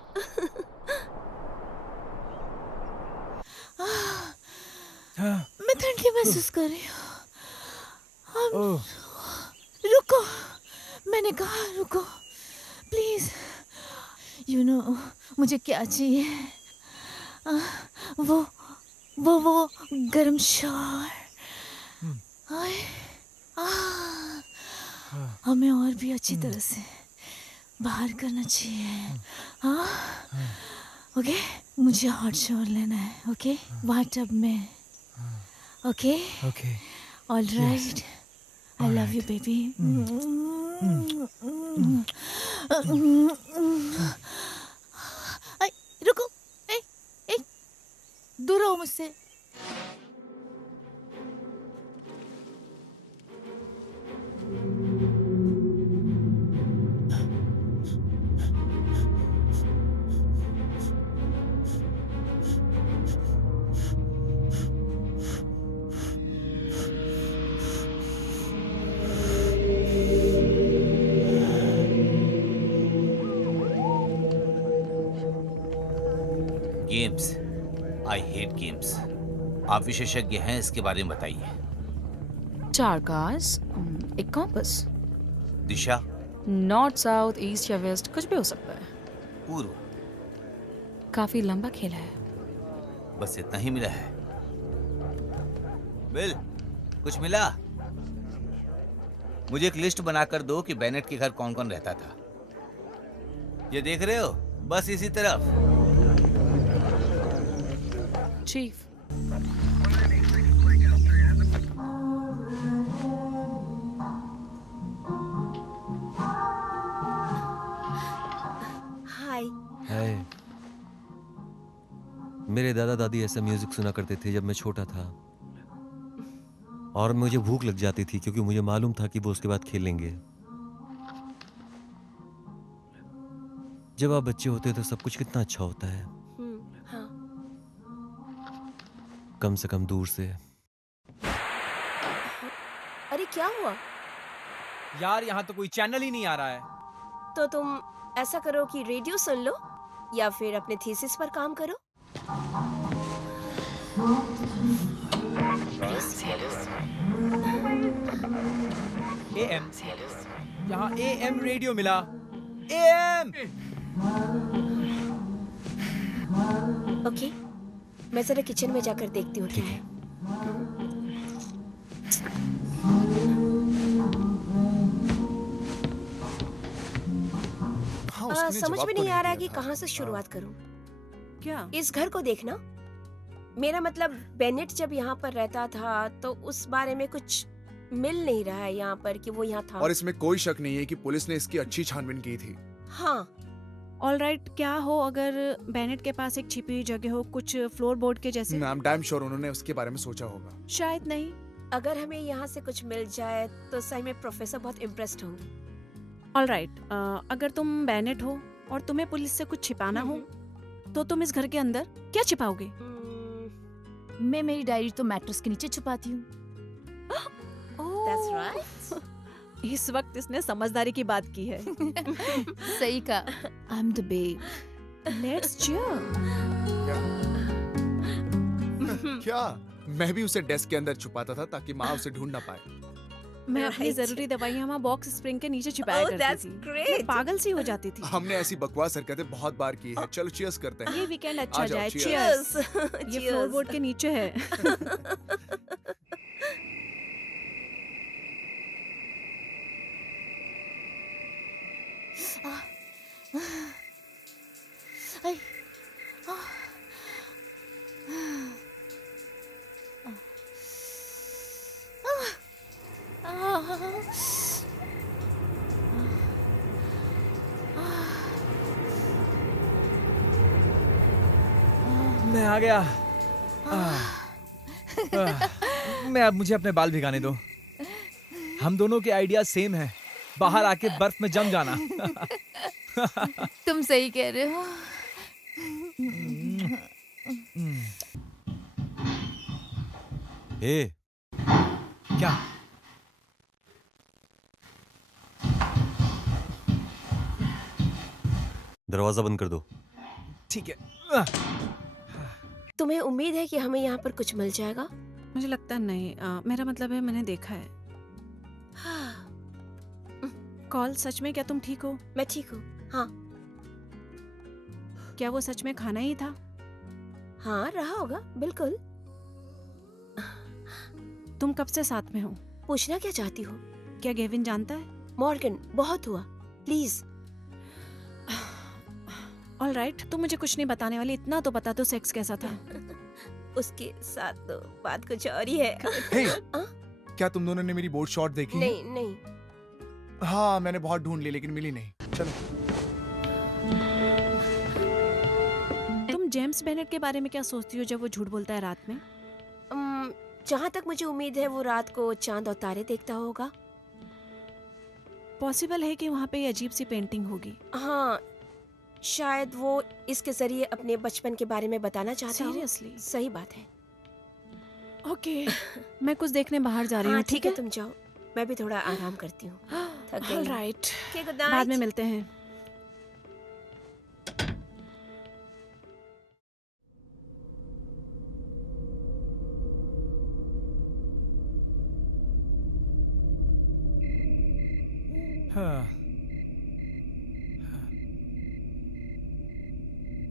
मैं ठंडी महसूस कर रही हूँ। ओह रुको, मैंने कहा रुको, प्लीज। यू नो मुझे क्या चाहिए? वो गरम शॉवर। हमें और भी अच्छी तरह से बाहर करना चाहिए। हाँ, ओके, मुझे हॉट शॉवर लेना है। ओके, वहाँ टब में। Okay, okay. All right, I love you baby. रुको, ए, दूर रहो मुझसे। Games, I hate games. आप विशेषज्ञ हैं, इसके बारे में बताइए। 4 कार्स, एक कॉम्पस। दिशा? नॉर्थ, साउथ, ईस्ट या वेस्ट, कुछ भी हो सकता है। पूर्व? काफी लंबा खेला है। बस इतना ही मिला है? बिल, कुछ मिला? मुझे एक लिस्ट बनाकर दो कि बेनेट के घर कौन कौन रहता था। ये देख रहे हो, बस इसी तरफ। चीफ, हाय। हाय। मेरे दादा दादी ऐसा म्यूजिक सुना करते थे जब मैं छोटा था, और मुझे भूख लग जाती थी क्योंकि मुझे मालूम था कि वो उसके बाद खेलेंगे। जब आप बच्चे होते हैं तो सब कुछ कितना अच्छा होता है, हाँ। कम से कम दूर से। अरे क्या हुआ? यार यहाँ तो कोई चैनल ही नहीं आ रहा है। तो तुम ऐसा करो कि रेडियो सुन लो या फिर अपने थीसिस पर काम करो। AM, यहाँ AM रेडियो मिला। AM! ओके, मैं जरा किचन में जाकर देखती हूँ क्या है। समझ में नहीं आ रहा कि कहाँ से शुरुआत करूँ। क्या? इस घर को देखना। मेरा मतलब बेनेट जब यहाँ पर रहता था तो उस बारे में कुछ मिल नहीं रहा है यहाँ पर कि वो यहाँ था। और इसमें कोई शक नहीं है कि पुलिस ने इसकी अच्छी छानबीन की थी। हाँ, ऑलराइट, क्या हो अगर बेनेट के पास एक छिपी हुई जगह हो, कुछ फ्लोर बोर्ड के जैसे? मैम डैम श्योर उन्होंने उसके बारे में सोचा होगा। शायद नहीं। अगर हमें यहाँ से कुछ मिल जाए तो सही में प्रोफेसर बहुत इम्प्रेस्ड होंगे। ऑलराइट, अगर तुम बेनेट हो और तुम्हें पुलिस से कुछ छिपाना हो तो तुम इस घर के अंदर क्या छिपाओगे? मैं मेरी डायरी तो मैट्रेस के नीचे छुपाती हूँ। That's right. इस वक्त इसने समझदारी की बात की है। सही का। I'm the babe. Let's chair. क्या? मैं भी उसे डेस्क के अंदर छुपाता था ताकि माँ उसे ढूंढ ना पाए। मैं अपनी Right. जरूरी दवाइयाँ वहाँ बॉक्स स्प्रिंग के नीचे छिपाया Oh, करती that's थी। great. मैं पागल सी हो जाती थी। हमने ऐसी बकवास हरकतें बहुत बार की है। चलो चीयर्स करते हैं। ये वीकेंड अच्छा आ जाओ, जाए। cheers. चियर्स। Cheers. ये फ्लोर बोर्ड के नीचे है। Ay. मैं आ गया। मैं अब मुझे अपने बाल भिगाने दो। हम दोनों के आइडिया सेम है। बाहर आके बर्फ में जम जाना। तुम सही कह रहे हो। ए, क्या? दरवाजा बंद कर दो। ठीक है। तुम्हें उम्मीद है कि हमें यहाँ पर कुछ मिल जाएगा? मुझे लगता नहीं, मेरा मतलब है मैंने देखा है। कॉल, सच में क्या तुम ठीक हो? मैं ठीक हूँ। हाँ क्या वो सच में खाना ही था? हाँ, रहा होगा बिल्कुल। तुम कब से साथ में हो? पूछना क्या चाहती हो? क्या गेविन जानता है? मॉर्गन, बहुत हुआ, प्लीज। ऑलराइट, तुम मुझे कुछ नहीं बताने वाली, इतना तो बता दो सेक्स कैसा था। उसके साथ तो बात कुछ और ही है। हे, क्या तुम दोनों ने मेरी बोट शॉट देखी? नहीं नहीं। हाँ, मैंने बहुत ढूंढ ली लेकिन मिली नहीं। चलो। तुम जेम्स बेनेट के बारे में क्या सोचती हो जब वो झूठ बोलता है रात में? जहाँ तक मुझे उम्मीद है वो रात को चांद और तारे देखता होगा। पॉसिबल है कि वहाँ पे ये अजीब सी पेंटिंग होगी। हाँ, शायद वो इसके जरिए अपने बचपन के बारे में बताना चाहता हो। सीरियसली? सही बात है। ओके, मैं कुछ देखने बाहर जा रही हूँ। हाँ, ठीक है, तुम जाओ, मैं भी थोड़ा आराम करती हूँ। थक गई हूँ। ऑलराइट, Okay, good बाद में night. मिलते हैं।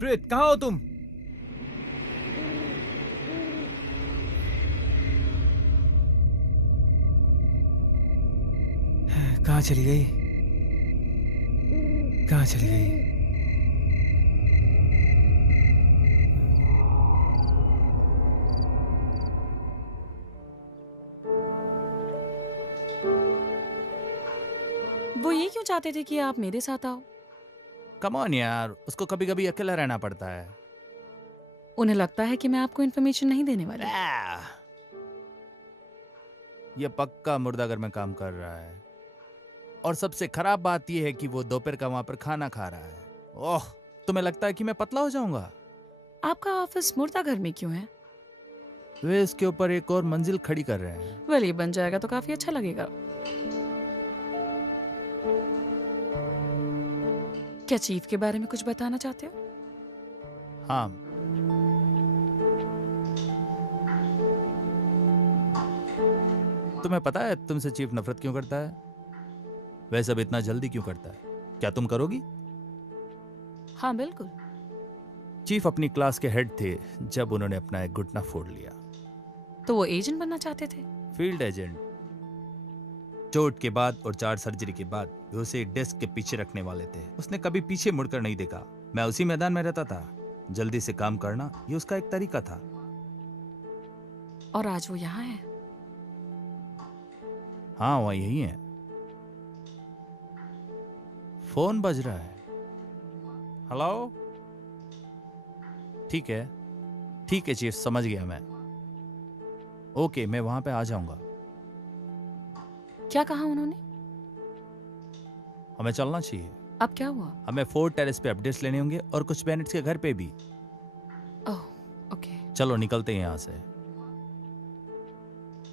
प्रीत, कहाँ हो तुम? कहाँ चली गई? कहाँ चली गई? वो ये क्यों चाहते थे कि आप मेरे साथ आओ? कम ऑन यार, उसको कभी कभी अकेला रहना पड़ता है। उन्हें लगता है कि मैं आपको इन्फॉर्मेशन नहीं देने वाली। ये पक्का मुर्दाघर में काम कर रहा है। और सबसे खराब बात यह है कि वो दोपहर का वहां पर खाना खा रहा है। ओह, तुम्हें लगता है कि मैं पतला हो जाऊंगा? आपका ऑफिस मुर्दाघर में क्यों है? वे इसके ऊपर एक और मंजिल खड़ी कर रहे हैं। वेल, ये बन जाएगा तो काफी अच्छा लगेगा। क्या चीफ के बारे में कुछ बताना चाहते हो? हाँ, तुम्हें पता है तुमसे चीफ नफरत क्यों करता है? वह सब इतना जल्दी क्यों करता है? क्या तुम करोगी? हाँ बिल्कुल। चीफ अपनी क्लास के हेड थे जब उन्होंने अपना एक घुटना फोड़ लिया। तो वो एजेंट बनना चाहते थे? Field agent. चोट के बाद और 4 सर्जरी के बाद वे उसे डेस्क के पीछे रखने वाले थे। उसने कभी पीछे मुड़कर नहीं देखा। मैं उसी मैदान में रहता था। जल्दी से काम करना ये उसका एक तरीका था। और आज वो यहाँ है? हाँ, वह यही है। फोन बज रहा है। हेलो? ठीक है चीफ, समझ गया मैं। ओके, मैं वहां पे आ जाऊंगा। क्या कहा उन्होंने? हमें चलना चाहिए। अब क्या हुआ? हमें 4 टेरेस पे अपडेट्स लेने होंगे और कुछ बेनेट्स के घर पे भी। ओह, ओके। चलो निकलते हैं यहां से।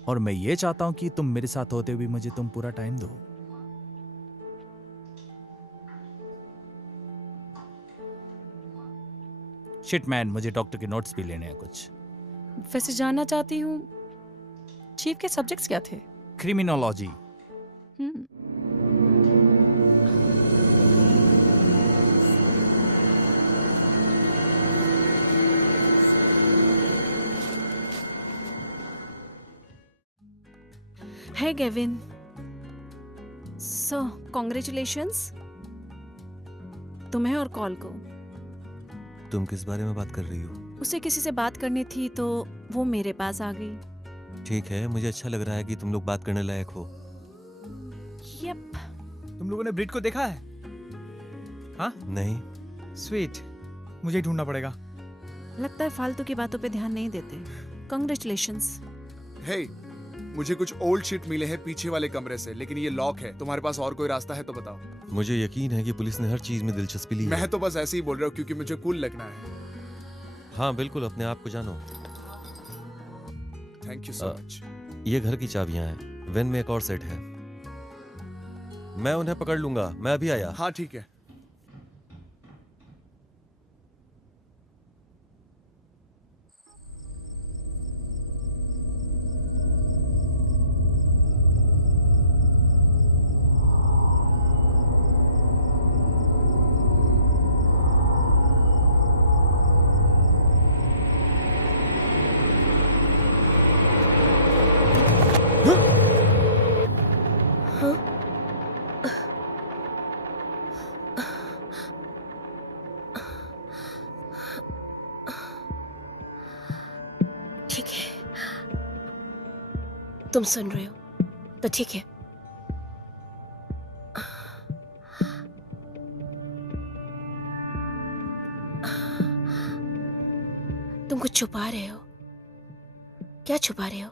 और मैं ये चाहता हूं कि तुम मेरे साथ होते हुए मुझे तुम पूरा टाइम दो। शिट मैन, मुझे डॉक्टर के नोट्स भी लेने हैं कुछ। वैसे जानना चाहती हूँ चीफ के सब्जेक्ट्स क्या थे? क्रिमिनोलॉजी। हम्म। Hey Gavin. So, congratulations. तुम्हें और कॉल को। तुम किस बारे में बात कर रही हो? उसे किसी से बात करनी थी तो वो मेरे पास आ गई। ठीक है, मुझे अच्छा लग रहा है कि तुम लोग बात करने लायक हो। यप। तुम लोगों ने ब्रिट को देखा है? हाँ? नहीं। स्वीट, मुझे ढूंढना पड़ेगा। लगता है फालतू की बातों पे ध्यान नहीं देते। Congratulations. हे, मुझे कुछ ओल्ड शिट मिले हैं पीछे वाले कमरे से, लेकिन ये लॉक है। तुम्हारे पास और कोई रास्ता है तो बताओ। मुझे यकीन है कि पुलिस ने हर चीज में दिलचस्पी ली है। मैं तो बस ऐसे ही बोल रहा हूँ क्योंकि मुझे कूल लगना है। हाँ बिल्कुल, अपने आप को जानो। Thank you so much. ये घर की चाबियां हैं। वैन में एक और सेट है। मैं उन्हें पकड़ लूंगा। मैं अभी आया। हाँ ठीक है। ठीक है, तुम सुन रहे हो तो ठीक है। तुम कुछ छुपा रहे हो। क्या छुपा रहे हो?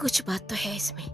कुछ बात तो है इसमें।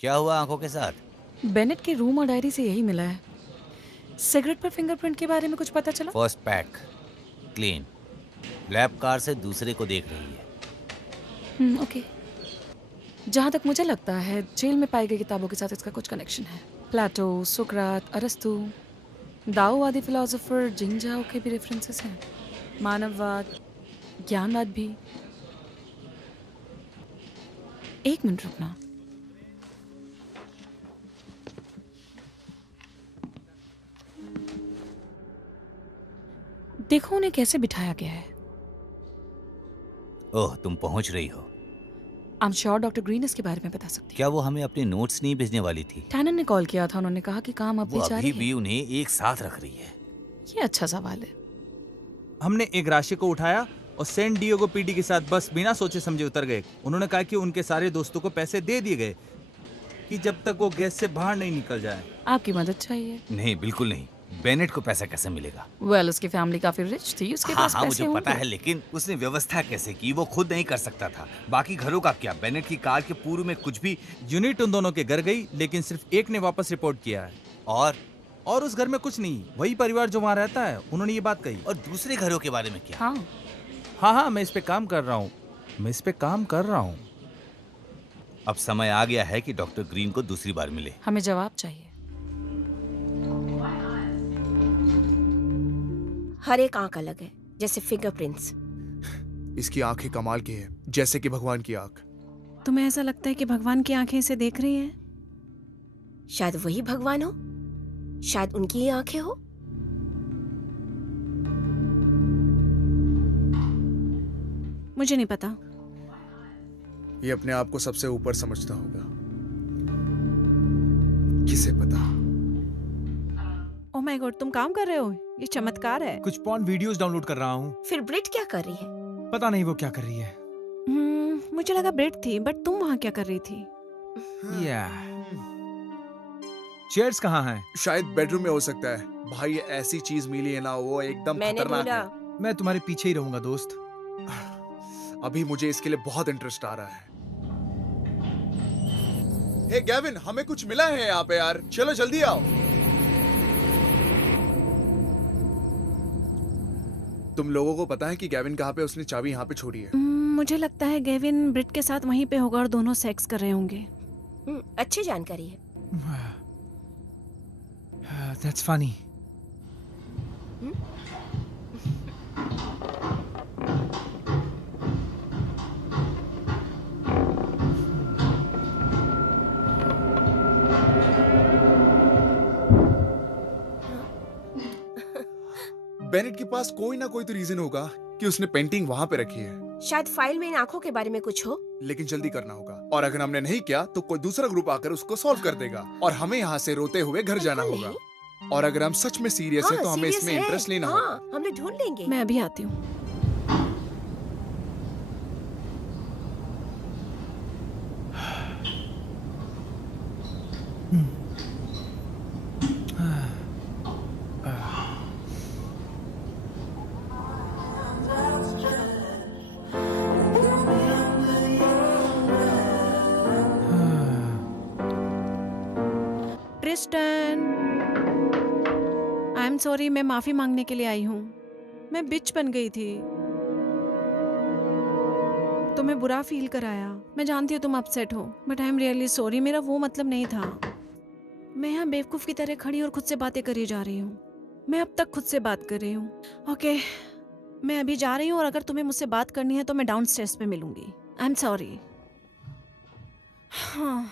क्या हुआ आंखों के साथ? बेनेट के रूम और डायरी से यही मिला है। सिगरेट पर फिंगरप्रिंट के बारे में कुछ पता चला? First pack, clean. Lab car से दूसरे को देख रही है। ओके। जहाँ तक मुझे लगता है जेल में पाई गई किताबों के साथ इसका कुछ कनेक्शन है। प्लेटो, सुकरात, अरस्तु, दाओ आदि फिलोसोफर जिंजाओ के भी रेफरेंसेस हैं। मानववाद, ज्ञानवाद भी। एक मिनट रुकना। देखो उन्हें कैसे बिठाया गया है। ओह, तुम पहुंच रही हो। I am sure doctor green इसके बारे में बता सकती है। क्या वो हमें अपने नोट्स नहीं भेजने वाली थी? टैनन ने कॉल किया था, उन्होंने कहा कि काम अब वो भी जारी अभी है। भी उन्हें एक साथ रख रही है। ये अच्छा सवाल है। हमने एक राशि को उठाया और सैन डिएगो पीडी के साथ बस बिना सोचे समझे उतर गए। उन्होंने कहा कि उनके सारे दोस्तों को पैसे दे दिए गए कि जब तक वो गैस से बाहर नहीं निकल जाए। आपकी मदद चाहिए? नहीं, बिल्कुल नहीं। बेनेट को पैसा कैसे मिलेगा? वेल, उसकी फैमिली काफी रिच थी, उसके हाँ पास हाँ, पैसे मुझे पता होंगे। है, लेकिन उसने व्यवस्था कैसे की? वो खुद नहीं कर सकता था। बाकी घरों का क्या? बेनेट की कार के पूर्व में कुछ भी। यूनिट उन दोनों के घर गई, लेकिन सिर्फ एक ने वापस रिपोर्ट किया है। और उस घर में कुछ नहीं। वही परिवार जो वहाँ रहता है, उन्होंने ये बात कही। और दूसरे घरों के बारे में क्या? हाँ, हाँ, मैं इस पे काम कर रहा हूँ। अब समय आ गया है कि डॉक्टर ग्रीन को दूसरी बार मिले। हमें जवाब चाहिए। हर एक आंख अलग है, जैसे फिंगरप्रिंट्स। इसकी आंखें कमाल की है, जैसे कि भगवान की आंख। तुम्हें ऐसा लगता है कि भगवान की आंखें इसे देख रही हैं? शायद वही भगवान हो, शायद उनकी ही आंखें हो। मुझे नहीं पता। ये अपने आप को सबसे ऊपर समझता होगा। किसे पता? ओह माय गॉड, तुम काम कर रहे हो? ये चमत्कार है। कुछ पॉर्न वीडियोस डाउनलोड कर रहा हूँ। फिर ब्रिट क्या कर रही है? पता नहीं वो क्या कर रही है। मुझे लगा ब्रेड थी, बट तुम वहाँ क्या कर रही थी? या चेयर्स कहाँ हैं? शायद बेडरूम में हो सकता है। भाई, ये ऐसी चीज मिली है ना, वो एकदम मैंने खतरनाक ढूंढा। है। मैं तुम्हारे पीछे ही रहूंगा दोस्त। अभी मुझे इसके लिए बहुत इंटरेस्ट आ रहा है। हे गैविन, हमें कुछ मिला है यहाँ पे यार, चलो जल्दी आओ। तुम लोगों को पता है कि गैविन कहाँ पे उसने चाबी यहाँ पे छोड़ी है? मुझे लगता है गेविन ब्रिट के साथ वहीं पे होगा और दोनों सेक्स कर रहे होंगे। अच्छी जानकारी है। That's funny. बेनेट के पास कोई ना कोई तो रीजन होगा कि उसने पेंटिंग वहाँ पे रखी है। शायद फाइल में इन आंखों के बारे में कुछ हो। लेकिन जल्दी करना होगा, और अगर हमने नहीं किया तो कोई दूसरा ग्रुप आकर उसको सॉल्व कर देगा और हमें यहाँ से रोते हुए घर जाना बिल्कुल होगा। और अगर हम सच में सीरियस है तो हमें serious इसमें है। इंटरेस्ट लेना होगा। हाँ, हम लोग ढूंढ लेंगे। मैं अभी आती हूँ। ट्रिस्टन, आई एम सॉरी, मैं माफी मांगने के लिए आई हूँ। मैं बिच बन गई थी, तुम्हें बुरा फील कराया। मैं जानती हूँ तुम अपसेट हो, but I am really sorry. मेरा वो मतलब नहीं था। मैं यहाँ बेवकूफ की तरह खड़ी और खुद से बातें करी जा रही हूँ। मैं अब तक खुद से बात कर रही हूँ। ओके, मैं अभी जा रही हूँ और अगर तुम्हें मुझसे बात करनी है तो मैं डाउन स्टेयर्स पे मिलूंगी। I am sorry. हाँ,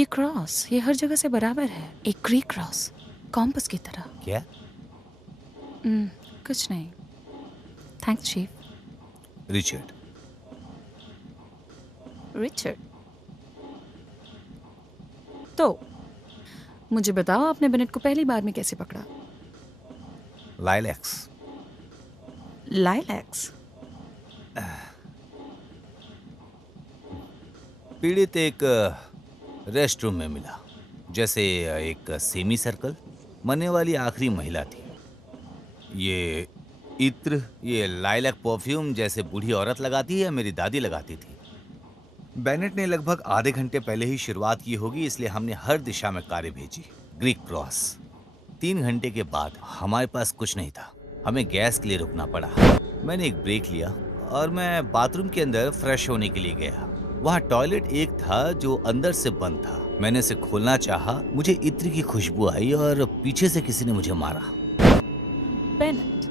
ये क्रॉस, ये हर जगह से बराबर है, एक ग्रीक क्रॉस, कॉम्पस की तरह। क्या? कुछ नहीं। Thanks chief. रिचर्ड। रिचर्ड। तो मुझे बताओ, आपने बेनेट को पहली बार में कैसे पकड़ा? लाइलैक्स। लाइलैक्स? पीड़ित एक रेस्ट रूम में मिला, जैसे एक सेमी सर्कल, मरने वाली आखिरी महिला थी। ये इत्र, ये लाइलैक परफ्यूम जैसे बूढ़ी औरत लगाती है, मेरी दादी लगाती थी। बेनेट ने लगभग आधे घंटे पहले ही शुरुआत की होगी, इसलिए हमने हर दिशा में कारें भेजी। Greek cross. 3 घंटे के बाद हमारे पास कुछ नहीं था, हमें गैस के लिए रुकना पड़ा। मैंने एक ब्रेक लिया और मैं बाथरूम के अंदर फ्रेश होने के लिए गया। वहाँ टॉयलेट एक था जो अंदर से बंद था। मैंने इसे खोलना चाहा, मुझे इत्र की खुशबू आई और पीछे से किसी ने मुझे मारा। बेनेट।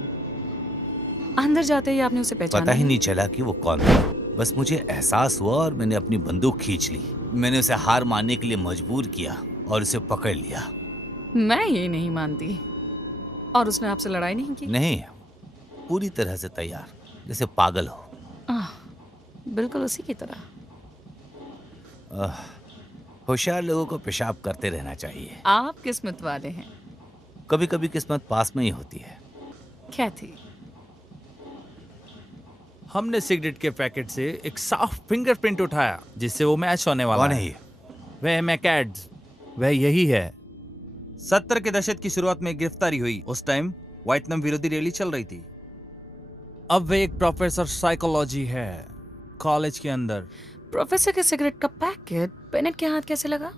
अंदर जाते ही आपने उसे पहचाना? पता ही नहीं चला कि वो कौन था, बस मुझे एहसास हुआ और मैंने अपनी बंदूक खींच ली। मैंने उसे हार मानने के लिए मजबूर किया और उसे पकड़ लिया। मैं ये नहीं मानती। और उसने आपसे लड़ाई नहीं की? नहीं, पूरी तरह से तैयार, जैसे पागल हो। बिल्कुल उसी की तरह। होशियार लोगों को पेशाब करते रहना चाहिए। आप किस्मत वाले हैं। कभी कभी किस्मत पास में ही होती है। क्या थी? हमने सिगरेट के पैकेट से एक साफ फिंगरप्रिंट उठाया जिससे वो मैच होने वाला कौन है ये? वह मैकैड्स, वह यही है। 70 के दशक की शुरुआत में गिरफ्तारी हुई। उस टाइम वाइटनम विरोधी रैली चल रही थी। अब वे एक प्रोफेसर साइकोलॉजी है कॉलेज के अंदर। प्रोफेसर के सिगरेट का पैकेट बेनेट के हाथ कैसे लगा?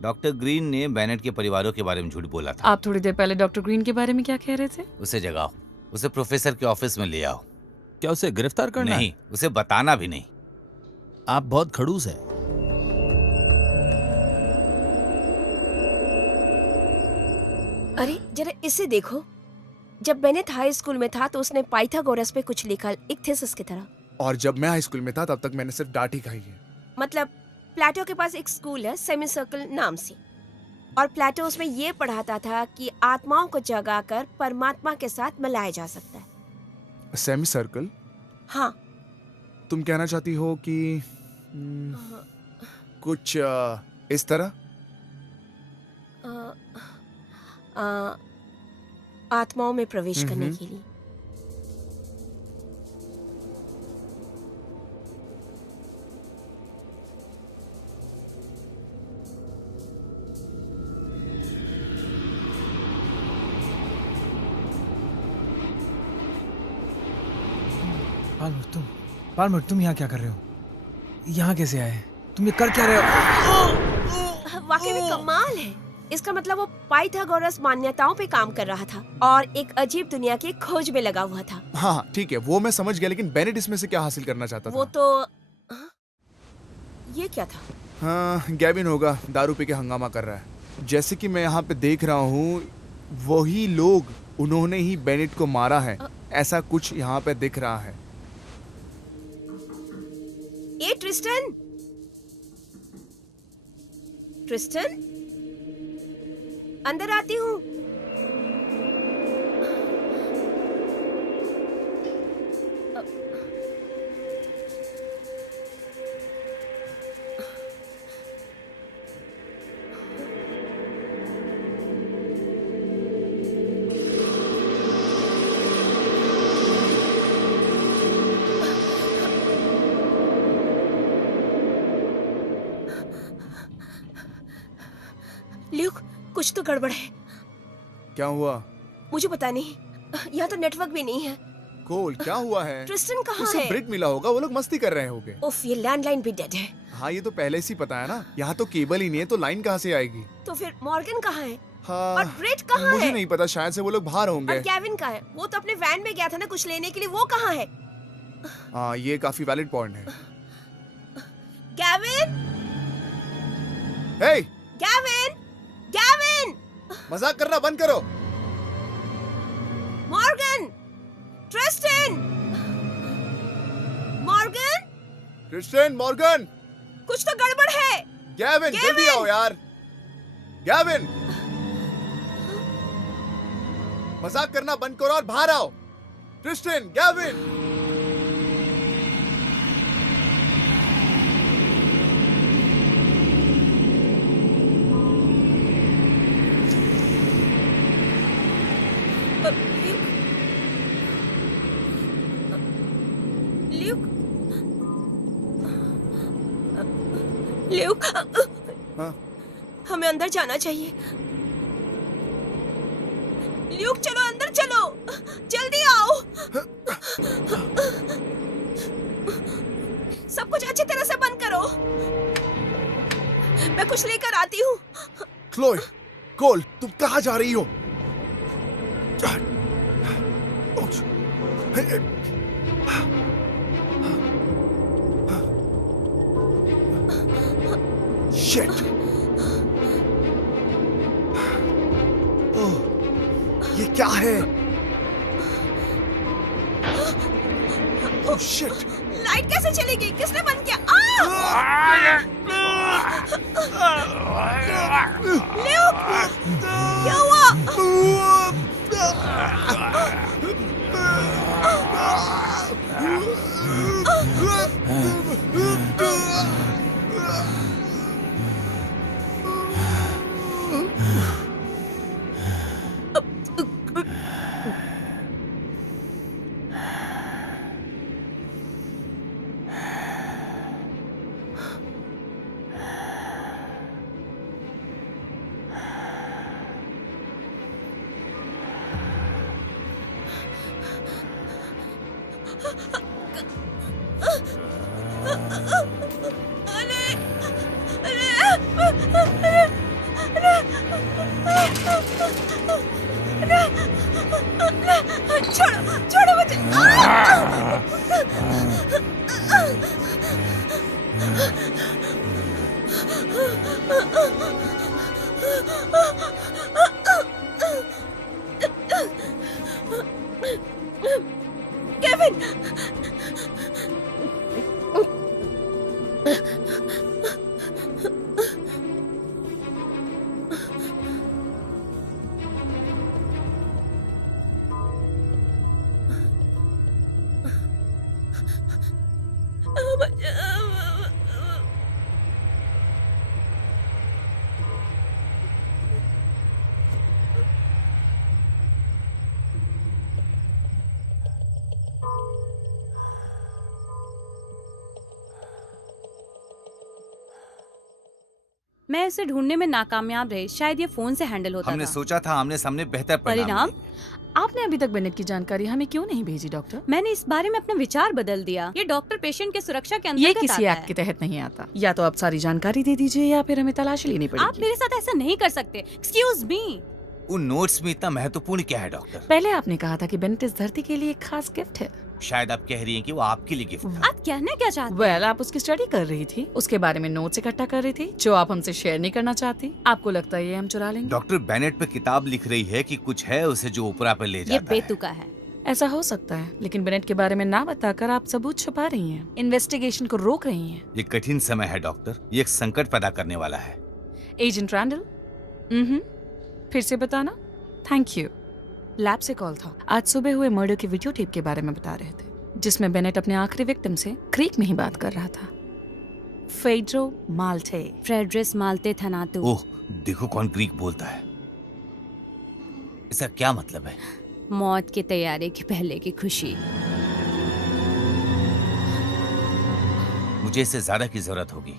डॉक्टर ग्रीन ने बेनेट के परिवारों के बारे में झूठ बोला था। आप थोड़ी देर पहले डॉक्टर ग्रीन के बारे में क्या कह रहे थे? उसे जगाओ, उसे प्रोफेसर के ऑफिस में ले आओ। क्या उसे गिरफ्तार करना नहीं, है? उसे बताना भी नहीं। आप बहुत खड़ूस हैं। अरे जरा इसे देखो। जब बेनेट हाई स्कूल में था तो उसने पाइथागोरस पे कुछ लिखा, एक थीसिस की तरह। और जब मैं हाई स्कूल में था तब तक मैंने सिर्फ डांट ही खाई है। मतलब प्लेटो के पास एक स्कूल है सेमी सर्कल नाम से, और प्लेटो उसमें ये पढ़ाता था कि आत्माओं को जगाकर परमात्मा के साथ मिलाया जा सकता है। Semi circle? हाँ। तुम कहना चाहती हो कि कुछ इस तरह? आत्माओं में प्रवेश करने के लिए। पाल्मर तुम यहाँ क्या कर रहे हो? यहाँ कैसे आए? तुम ये कर क्या रहे हो? वाकई में कमाल है। इसका मतलब वो पाइथागोरस मान्यताओं पे काम कर रहा था और एक अजीब दुनिया की खोज में लगा हुआ था। हाँ ठीक है, वो मैं समझ गया, लेकिन बेनेट इसमें से क्या हासिल करना चाहता वो था? तो ये क्या था? हाँ, गैविन होगा, दारू पी के हंगामा कर रहा है। जैसे कि मैं यहाँ पे देख रहा हूँ, वही लोग, उन्होंने ही बेनेट को मारा है, ऐसा कुछ यहाँ पे दिख रहा है। ए ट्रिस्टन, ट्रिस्टन, अंदर आती हूँ। ल्यूक, कुछ तो गड़बड़ है। क्या हुआ? मुझे पता नहीं, यहाँ तो नेटवर्क भी नहीं है। कोल, क्या हुआ है? ट्रिस्टन कहाँ उसे है? ब्रेक मिला होगा, वो लोग मस्ती कर रहे होंगे। उफ, ये लैंडलाइन भी डेड है। हाँ, ये तो पहले से ही पता है ना। यहाँ तो केबल ही नहीं है, तो लाइन कहाँ से आएगी? तो फिर मॉर्गन कहाँ है? हाँ, और ब्रेट कहाँ मुझे है? नहीं पता, शायद से वो लोग बाहर और होंगे। गैविन कहाँ है? वो तो अपने वैन में गया था ना कुछ लेने के लिए, वो कहाँ है? हाँ, ये काफी वैलिड पॉइंट है। गैविन, हे, गैविन, गैविन, मजाक करना बंद करो। Morgan, Tristan, Morgan, Christian, Morgan, कुछ तो गड़बड़ है। गैविन जल्दी आओ यार। गैविन, मजाक करना बंद करो और बाहर आओ। Tristan, Gavin. ल्यूक, ल्यूक, हाँ? हमें अंदर जाना चाहिए। ल्यूक चलो अंदर चलो, जल्दी आओ। सब कुछ अच्छी तरह से बंद करो। मैं कुछ लेकर आती हूँ। क्लोई, कोल, तुम कहाँ जा रही हो? शिट। ओह, ये क्या है? Oh shit. लाइट कैसे चली गई? किसने बंद किया? ल्यूक, क्या हुआ? छोड़ो, छोड़ो मुझे। केविन, मैं इसे ढूंढने में नाकामयाब रही। शायद ये फोन से हैंडल होता हमने था। सोचा था आमने सामने बेहतर परिणाम? आपने अभी तक बेनेट की जानकारी हमें क्यों नहीं भेजी डॉक्टर? मैंने इस बारे में अपना विचार बदल दिया। ये डॉक्टर पेशेंट के सुरक्षा के ये अंतर्गत किसी आता एक्ट है। के तहत नहीं आता। या तो आप सारी जानकारी दे दीजिए या फिर हमें तलाशी लेनी आप पड़ेगी। मेरे साथ ऐसा नहीं कर सकते। Excuse me. उन नोट्स में इतना महत्वपूर्ण क्या है डॉक्टर? पहले आपने कहा था कि बेनेट इस धरती के लिए एक खास गिफ्ट है। शायद आप कह रही हैं कि वो आपके लिए गिफ्ट था। आप कहना क्या चाहते हैं? वेल, आप उसकी स्टडी कर रही थी, उसके बारे में नोट्स इकट्ठा कर रही थी जो आप हमसे शेयर नहीं करना चाहती। आपको लगता है ये हम चुरा लेंगे? डॉक्टर बेनेट पे किताब लिख रही है कि कुछ है उसे जो ऊपरा पे ले ये जाता है। बेतुका है। ऐसा हो सकता है, लेकिन बेनेट के बारे में ना बताकर आप सबूत छुपा रही हैं, इन्वेस्टिगेशन को रोक रही हैं। ये कठिन समय है डॉक्टर, ये एक संकट पैदा करने वाला है। एजेंट रैंडल, फिर से बताना। Thank you. लैब से कॉल था। आज सुबह हुए मर्डर की वीडियो टेप के बारे में बता रहे थे, जिसमें बेनेट अपने आखिरी विक्टिम से क्रीक में ही बात कर रहा था। फेड्रो माल्टे। फ्रेडरिस माल्टे थनातु। ओह, देखो कौन ग्रीक बोलता है। इसका क्या मतलब है? मौत की तैयारी की पहले की खुशी। मुझे इससे ज्यादा की जरूरत होगी।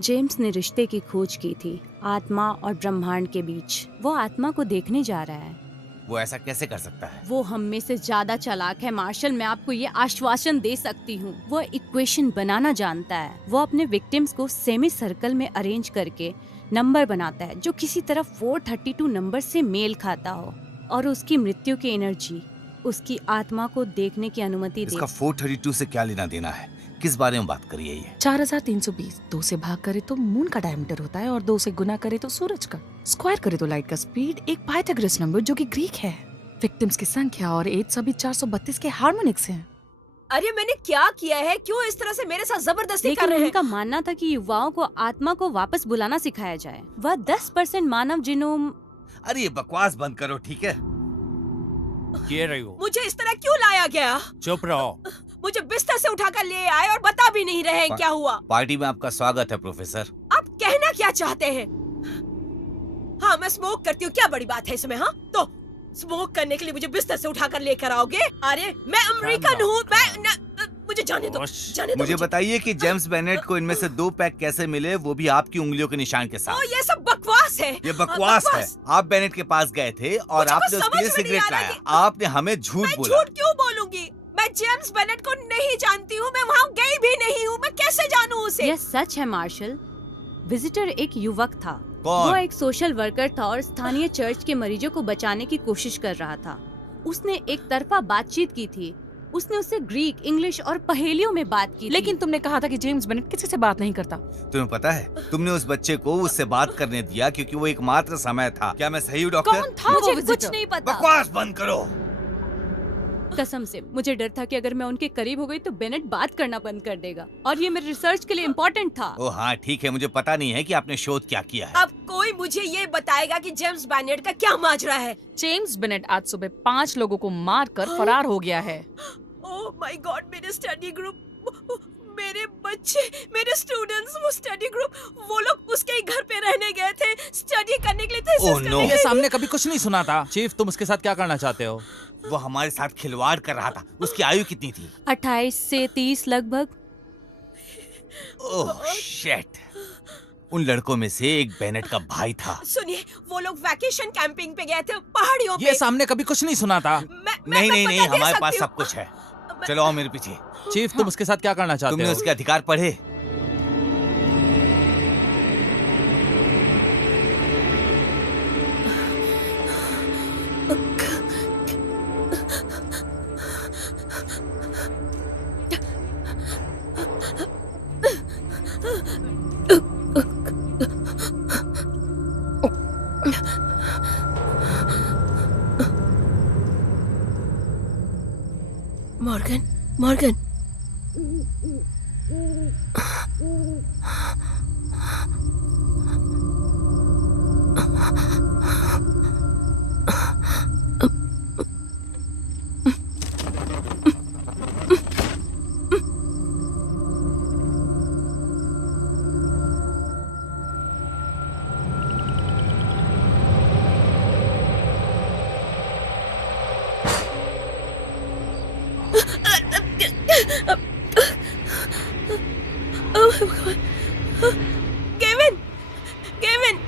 जेम्स ने रिश्ते की खोज की थी, आत्मा और ब्रह्मांड के बीच। वो आत्मा को देखने जा रहा है। वो ऐसा कैसे कर सकता है? वो हम में से ज्यादा चालाक है मार्शल। मैं आपको ये आश्वासन दे सकती हूँ। वो इक्वेशन बनाना जानता है। वो अपने विक्टिम्स को सेमी सर्कल में अरेंज करके नंबर बनाता है जो किसी तरह 432 नंबर से मेल खाता हो, और उसकी मृत्यु की एनर्जी उसकी आत्मा को देखने की अनुमति दे। इसका 432 से क्या लेना देना है? किस बारे में बात करिए ये? 4320। 2 से भाग करे तो मून का डायमीटर होता है और 2 से गुना करे तो सूरज का। स्क्वायर करे तो लाइट का स्पीड। एक पाइथागोरस नंबर जो कि ग्रीक है। विक्टिम्स की संख्या और एज सभी 432 के हार्मोनिक्स हैं। अरे मैंने क्या किया है? क्यों इस तरह से मेरे साथ जबरदस्ती कर लेकिन रहे हैं? उनका मानना था कि युवाओं को आत्मा को वापस बुलाना सिखाया जाए। वह 10% मानव जीनोम। अरे ये बकवास बंद करो, ठीक है? ये रही हो। मुझे इस तरह क्यों लाया गया? चुप रहो। मुझे बिस्तर से उठाकर ले आए और बता भी नहीं रहे हैं क्या हुआ। पार्टी में आपका स्वागत है प्रोफेसर। आप कहना क्या चाहते हैं? हाँ, मैं स्मोक करती हूँ, क्या बड़ी बात है इसमें? हाँ, तो स्मोक करने के लिए मुझे बिस्तर से उठाकर लेकर आओगे? अरे मैं अमेरिकन हूँ, मुझे जाने दो, जाने दो मुझे बताइए कि जेम्स बेनेट को इनमें से 2 पैक कैसे मिले, वो भी आपकी उंगलियों के निशान के साथ। ये सब बकवास है। ये बकवास है। आप बेनेट के पास गए थे और मुझे आपने कुछ उसके लिए समझ में नहीं सिगरेट आ रहा लाया। कि- आपने हमें झूठ मैं बोला। झूठ क्यों बोलूंगी? मैं जेम्स बेनेट को नहीं जानती हूँ, मैं वहाँ गई भी नहीं हूँ, मैं कैसे जानूँ उसे? यह सच है मार्शल। विजिटर एक युवक था। कौन? वो एक सोशल वर्कर था और स्थानीय चर्च के मरीजों को बचाने की कोशिश कर रहा था। उसने एक तरफा बातचीत की थी। उसने उससे ग्रीक, इंग्लिश और पहेलियों में बात की लेकिन थी। तुमने कहा था कि जेम्स बेनेट किसी से बात नहीं करता। तुम्हें पता है, तुमने उस बच्चे को उससे बात करने दिया क्योंकि वो एकमात्र समय था। क्या मैं सही हूँ डॉक्टर? कौन था वो मुझे कुछ विजिटर? नहीं पता। बकवास बंद करो। कसम से मुझे डर था कि अगर मैं उनके करीब हो गई तो बेनेट बात करना बंद कर देगा, और ये मेरे रिसर्च के लिए इम्पोर्टेंट था। ओ हाँ ठीक है, मुझे पता नहीं है कि आपने शोध क्या किया है। अब कोई मुझे ये बताएगा कि जेम्स बेनेट का क्या माजरा है? जेम्स बेनेट आज सुबह 5 लोगों को मारकर फरार हो गया है। ओह माय गॉड, मेरे स्टडी ग्रुप, मेरे बच्चे, मेरे स्टूडेंट्स, वो स्टडी ग्रुप, वो लोग उसके ही घर पे रहने गए थे, स्टडी करने के लिए, thesis Oh, करने no. के ये लिए। सामने कभी कुछ नहीं सुना था। चीफ, तुम उसके साथ क्या करना चाहते हो? वो हमारे साथ खिलवाड़ कर रहा था। उसकी आयु कितनी थी? 28 से 30 लगभग। Oh shit. उन लड़कों में से एक बेनेट का भाई था। सुनिए, वो लोग वैकेशन कैंपिंग पे गए थे पहाड़ियों ये पे। सामने कभी कुछ नहीं सुना था। नहीं नहीं नहीं, हमारे पास सब कुछ है। चलो आओ मेरे पीछे। चीफ, तुम उसके साथ क्या करना चाहते तुमने हो? उसके अधिकार पढ़े? Morgan, Morgan, Kevin, Kevin,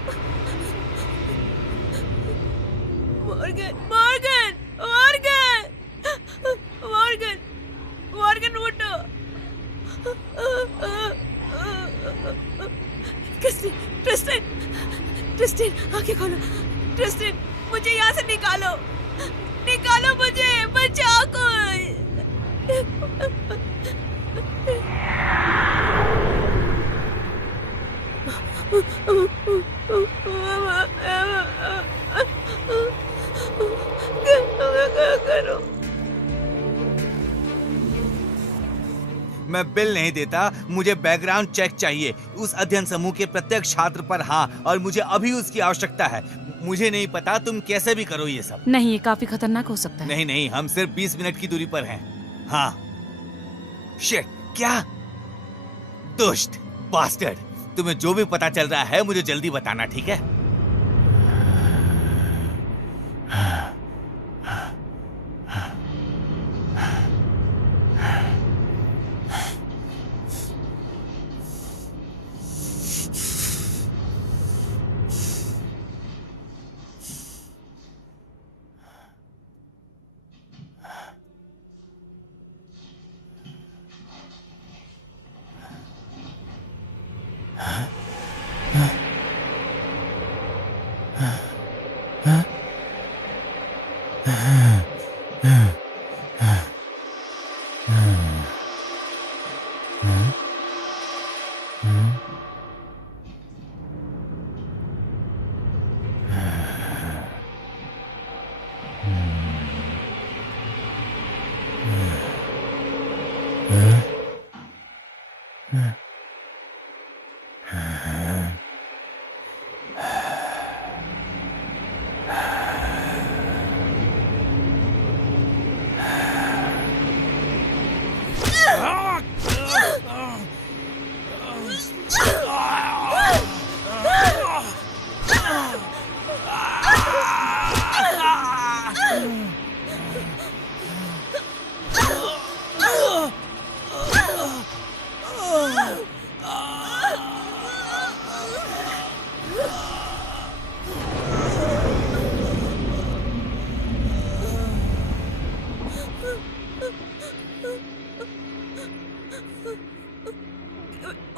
Morgan, Morgan, Morgan, Morgan, Morgan उठो। क्रिस्टीन, क्रिस्टीन, क्रिस्टीन, आंखें खोलो। क्रिस्टीन, मुझे यहाँ से निकालो, निकालो मुझे, बचाओ कोई। करो। मैं बिल नहीं देता, मुझे बैकग्राउंड चेक चाहिए उस अध्ययन समूह के प्रत्येक छात्र पर। हाँ, और मुझे अभी उसकी आवश्यकता है। मुझे नहीं पता, तुम कैसे भी करो ये सब। नहीं, ये काफी खतरनाक हो सकता है। नहीं नहीं, हम सिर्फ 20 मिनट की दूरी पर हैं। हाँ। शिट, क्या? दुष्ट बास्टर्ड, तुम्हें जो भी पता चल रहा है मुझे जल्दी बताना, ठीक है?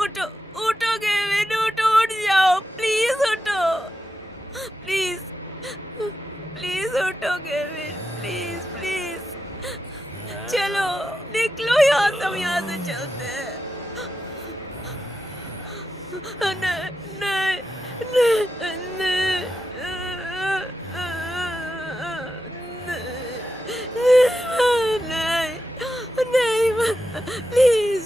उठो उठो केविन, उठो, उठ जाओ, प्लीज उठो, प्लीज प्लीज उठो केविन, प्लीज प्लीज। चलो निकलो यहाँ से, हम यहाँ से चलते हैं। नहीं नहीं नहीं नहीं नहीं, प्लीज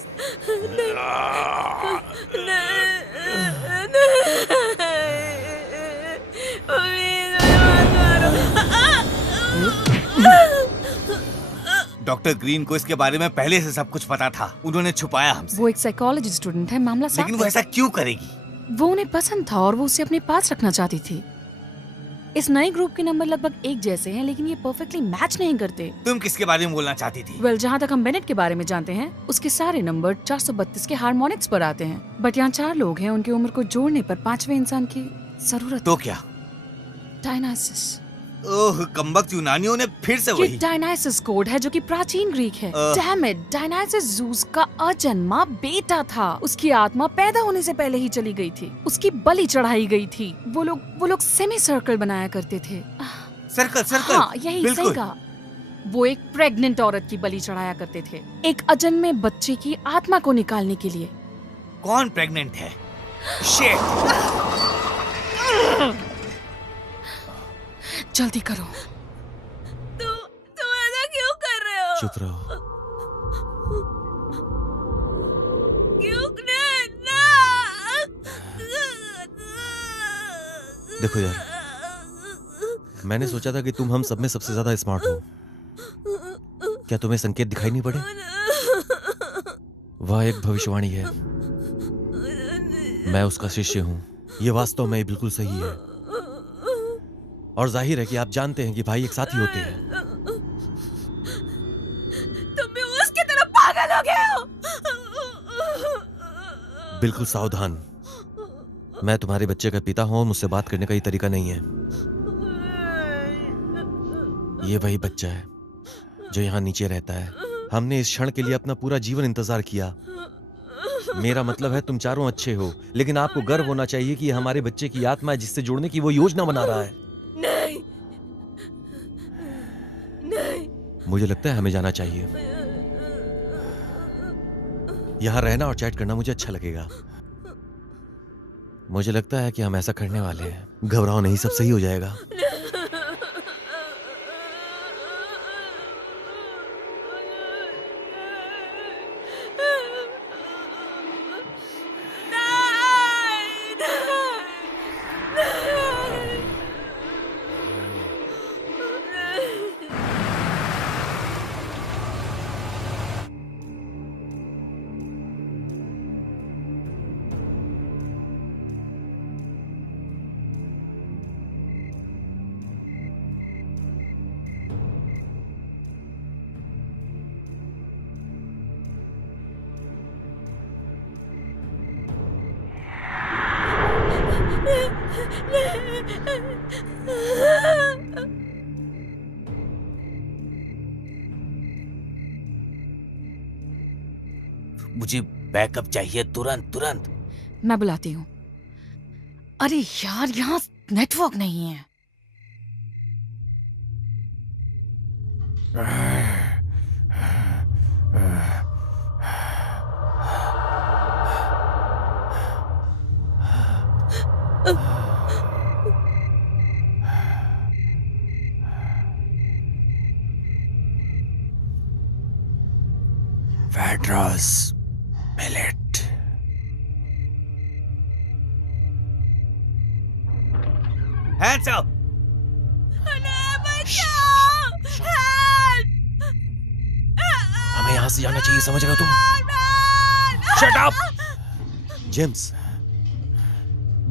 डॉक्टर ग्रीन को इसके बारे में पहले से सब कुछ पता था, उन्होंने छुपाया हमसे। वो एक साइकोलॉजी स्टूडेंट है, मामला साफ लेकिन वो है। ऐसा क्यों करेगी? वो उन्हें पसंद था और वो उसे अपने पास रखना चाहती थी। इस नए ग्रुप के नंबर लगभग एक जैसे हैं, लेकिन ये परफेक्टली मैच नहीं करते। तुम किसके बारे में बोलना चाहती थी? वेल, जहाँ तक हम बेनेट के बारे में जानते हैं, उसके सारे नंबर 432 के हार्मोनिक्स पर आते हैं। बट यहाँ 4 लोग हैं, उनकी उम्र को जोड़ने पर 5वें इंसान की जरूरत। तो क्या? डायनासिस। ओह, कमबख्त यूनानियों ने फिर से ये वही। डायनासिस कोड है जो कि प्राचीन ग्रीक है। डैम इट, डायनासिस ज़ूस का अजन्मा बेटा था। उसकी आत्मा पैदा होने से पहले ही चली गई थी। उसकी बलि चढ़ाई गई थी। वो लोग सेमी सर्कल बनाया करते थे। सर्कल। हाँ, यही सही कहा। वो एक प्रेग्नेंट औरत की बलि चढ़ाया करते थे, एक अजन्मे बच्चे की आत्मा को निकालने के लिए। कौन प्रेग्नेंट है? शिट। जल्दी करो। तुम ऐसा क्यों कर रहे हो? चुप रहो। क्यों? देखो यार, मैंने सोचा था कि तुम हम सब में सबसे ज्यादा स्मार्ट हो। क्या तुम्हें संकेत दिखाई नहीं पड़े? वह एक भविष्यवाणी है, मैं उसका शिष्य हूँ। ये वास्तव में बिल्कुल सही है, और जाहिर है कि आप जानते हैं कि भाई एक साथ ही होते हैं। तुम भी उसकी तरह पागल हो गए हो। बिल्कुल सावधान, मैं तुम्हारे बच्चे का पिता हूं और मुझसे बात करने का ये तरीका नहीं है। ये वही बच्चा है जो यहाँ नीचे रहता है। हमने इस क्षण के लिए अपना पूरा जीवन इंतजार किया। मेरा मतलब है तुम चारों अच्छे हो, लेकिन आपको गर्व होना चाहिए कि ये हमारे बच्चे की आत्मा है जिससे जुड़ने की वो योजना बना रहा है। नहीं नहीं, मुझे लगता है हमें जाना चाहिए। यहाँ रहना और चैट करना मुझे अच्छा लगेगा। मुझे लगता है कि हम ऐसा करने वाले हैं। घबराओ नहीं, सब सही हो जाएगा। मुझे बैकअप चाहिए तुरंत तुरंत। मैं बुलाती हूँ। अरे यार, यहाँ नेटवर्क नहीं है। वेड्रॉस मिलेट। Hands up. हमें यहाँ यहाँ से जाना चाहिए, समझ रहे हो तुम? Shut up! जेम्स,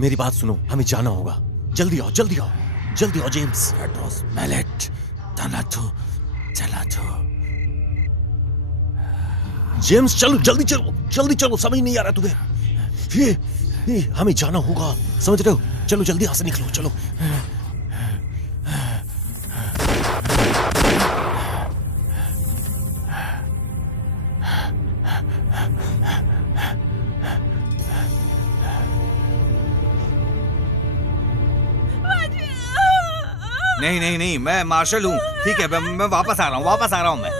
मेरी बात सुनो, हमें जाना होगा। जल्दी आओ, जल्दी आओ, जल्दी आओ जेम्स। मैलेट, तनाथु, तनाथु। जेम्स चलो, जल्दी चलो, जल्दी चलो, समझ नहीं आ रहा तुम्हें? ये हमें जाना होगा, समझ रहे हो? चलो जल्दी यहाँ से निकलो, चलो। नहीं नहीं नहीं, मैं मार्शल हूँ। ठीक है, मैं वापस आ रहा हूँ, वापस आ रहा हूँ मैं।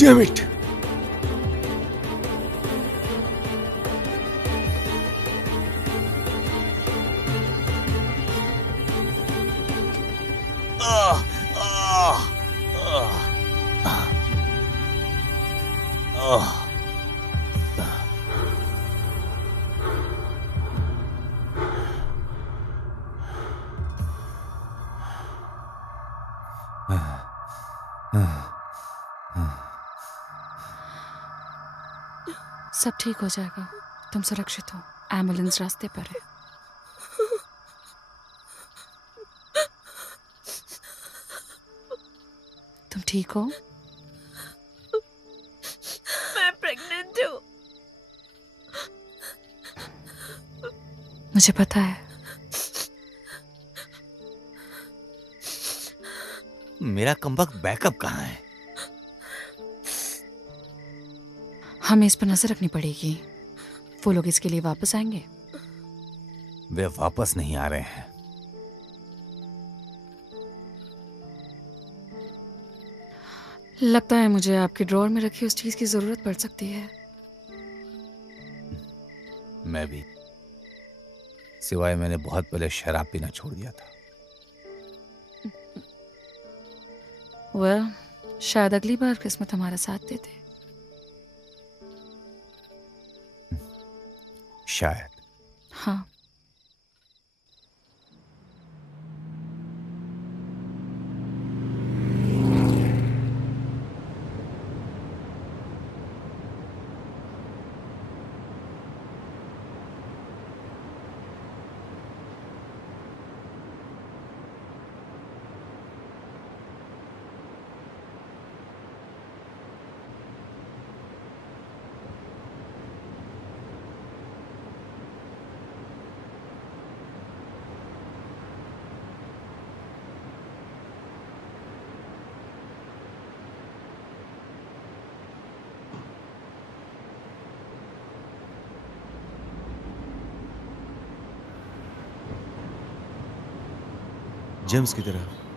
Damn it! सब ठीक हो जाएगा, तुम सुरक्षित हो, एम्बुलेंस रास्ते पर है। तुम ठीक हो? मैं प्रेग्नेंट हूँ। मुझे पता है। मेरा कमबख्त बैकअप कहाँ है? हमें इस पर नजर रखनी पड़ेगी। वो लोग इसके लिए वापस आएंगे। वे वापस नहीं आ रहे हैं। लगता है मुझे आपके ड्रॉअर में रखी उस चीज की जरूरत पड़ सकती है। मैं भी, सिवाय मैंने बहुत पहले शराब पीना छोड़ दिया था। well, शायद अगली बार किस्मत हमारा साथ देते। शायद। हाँ। जेम्स की तरह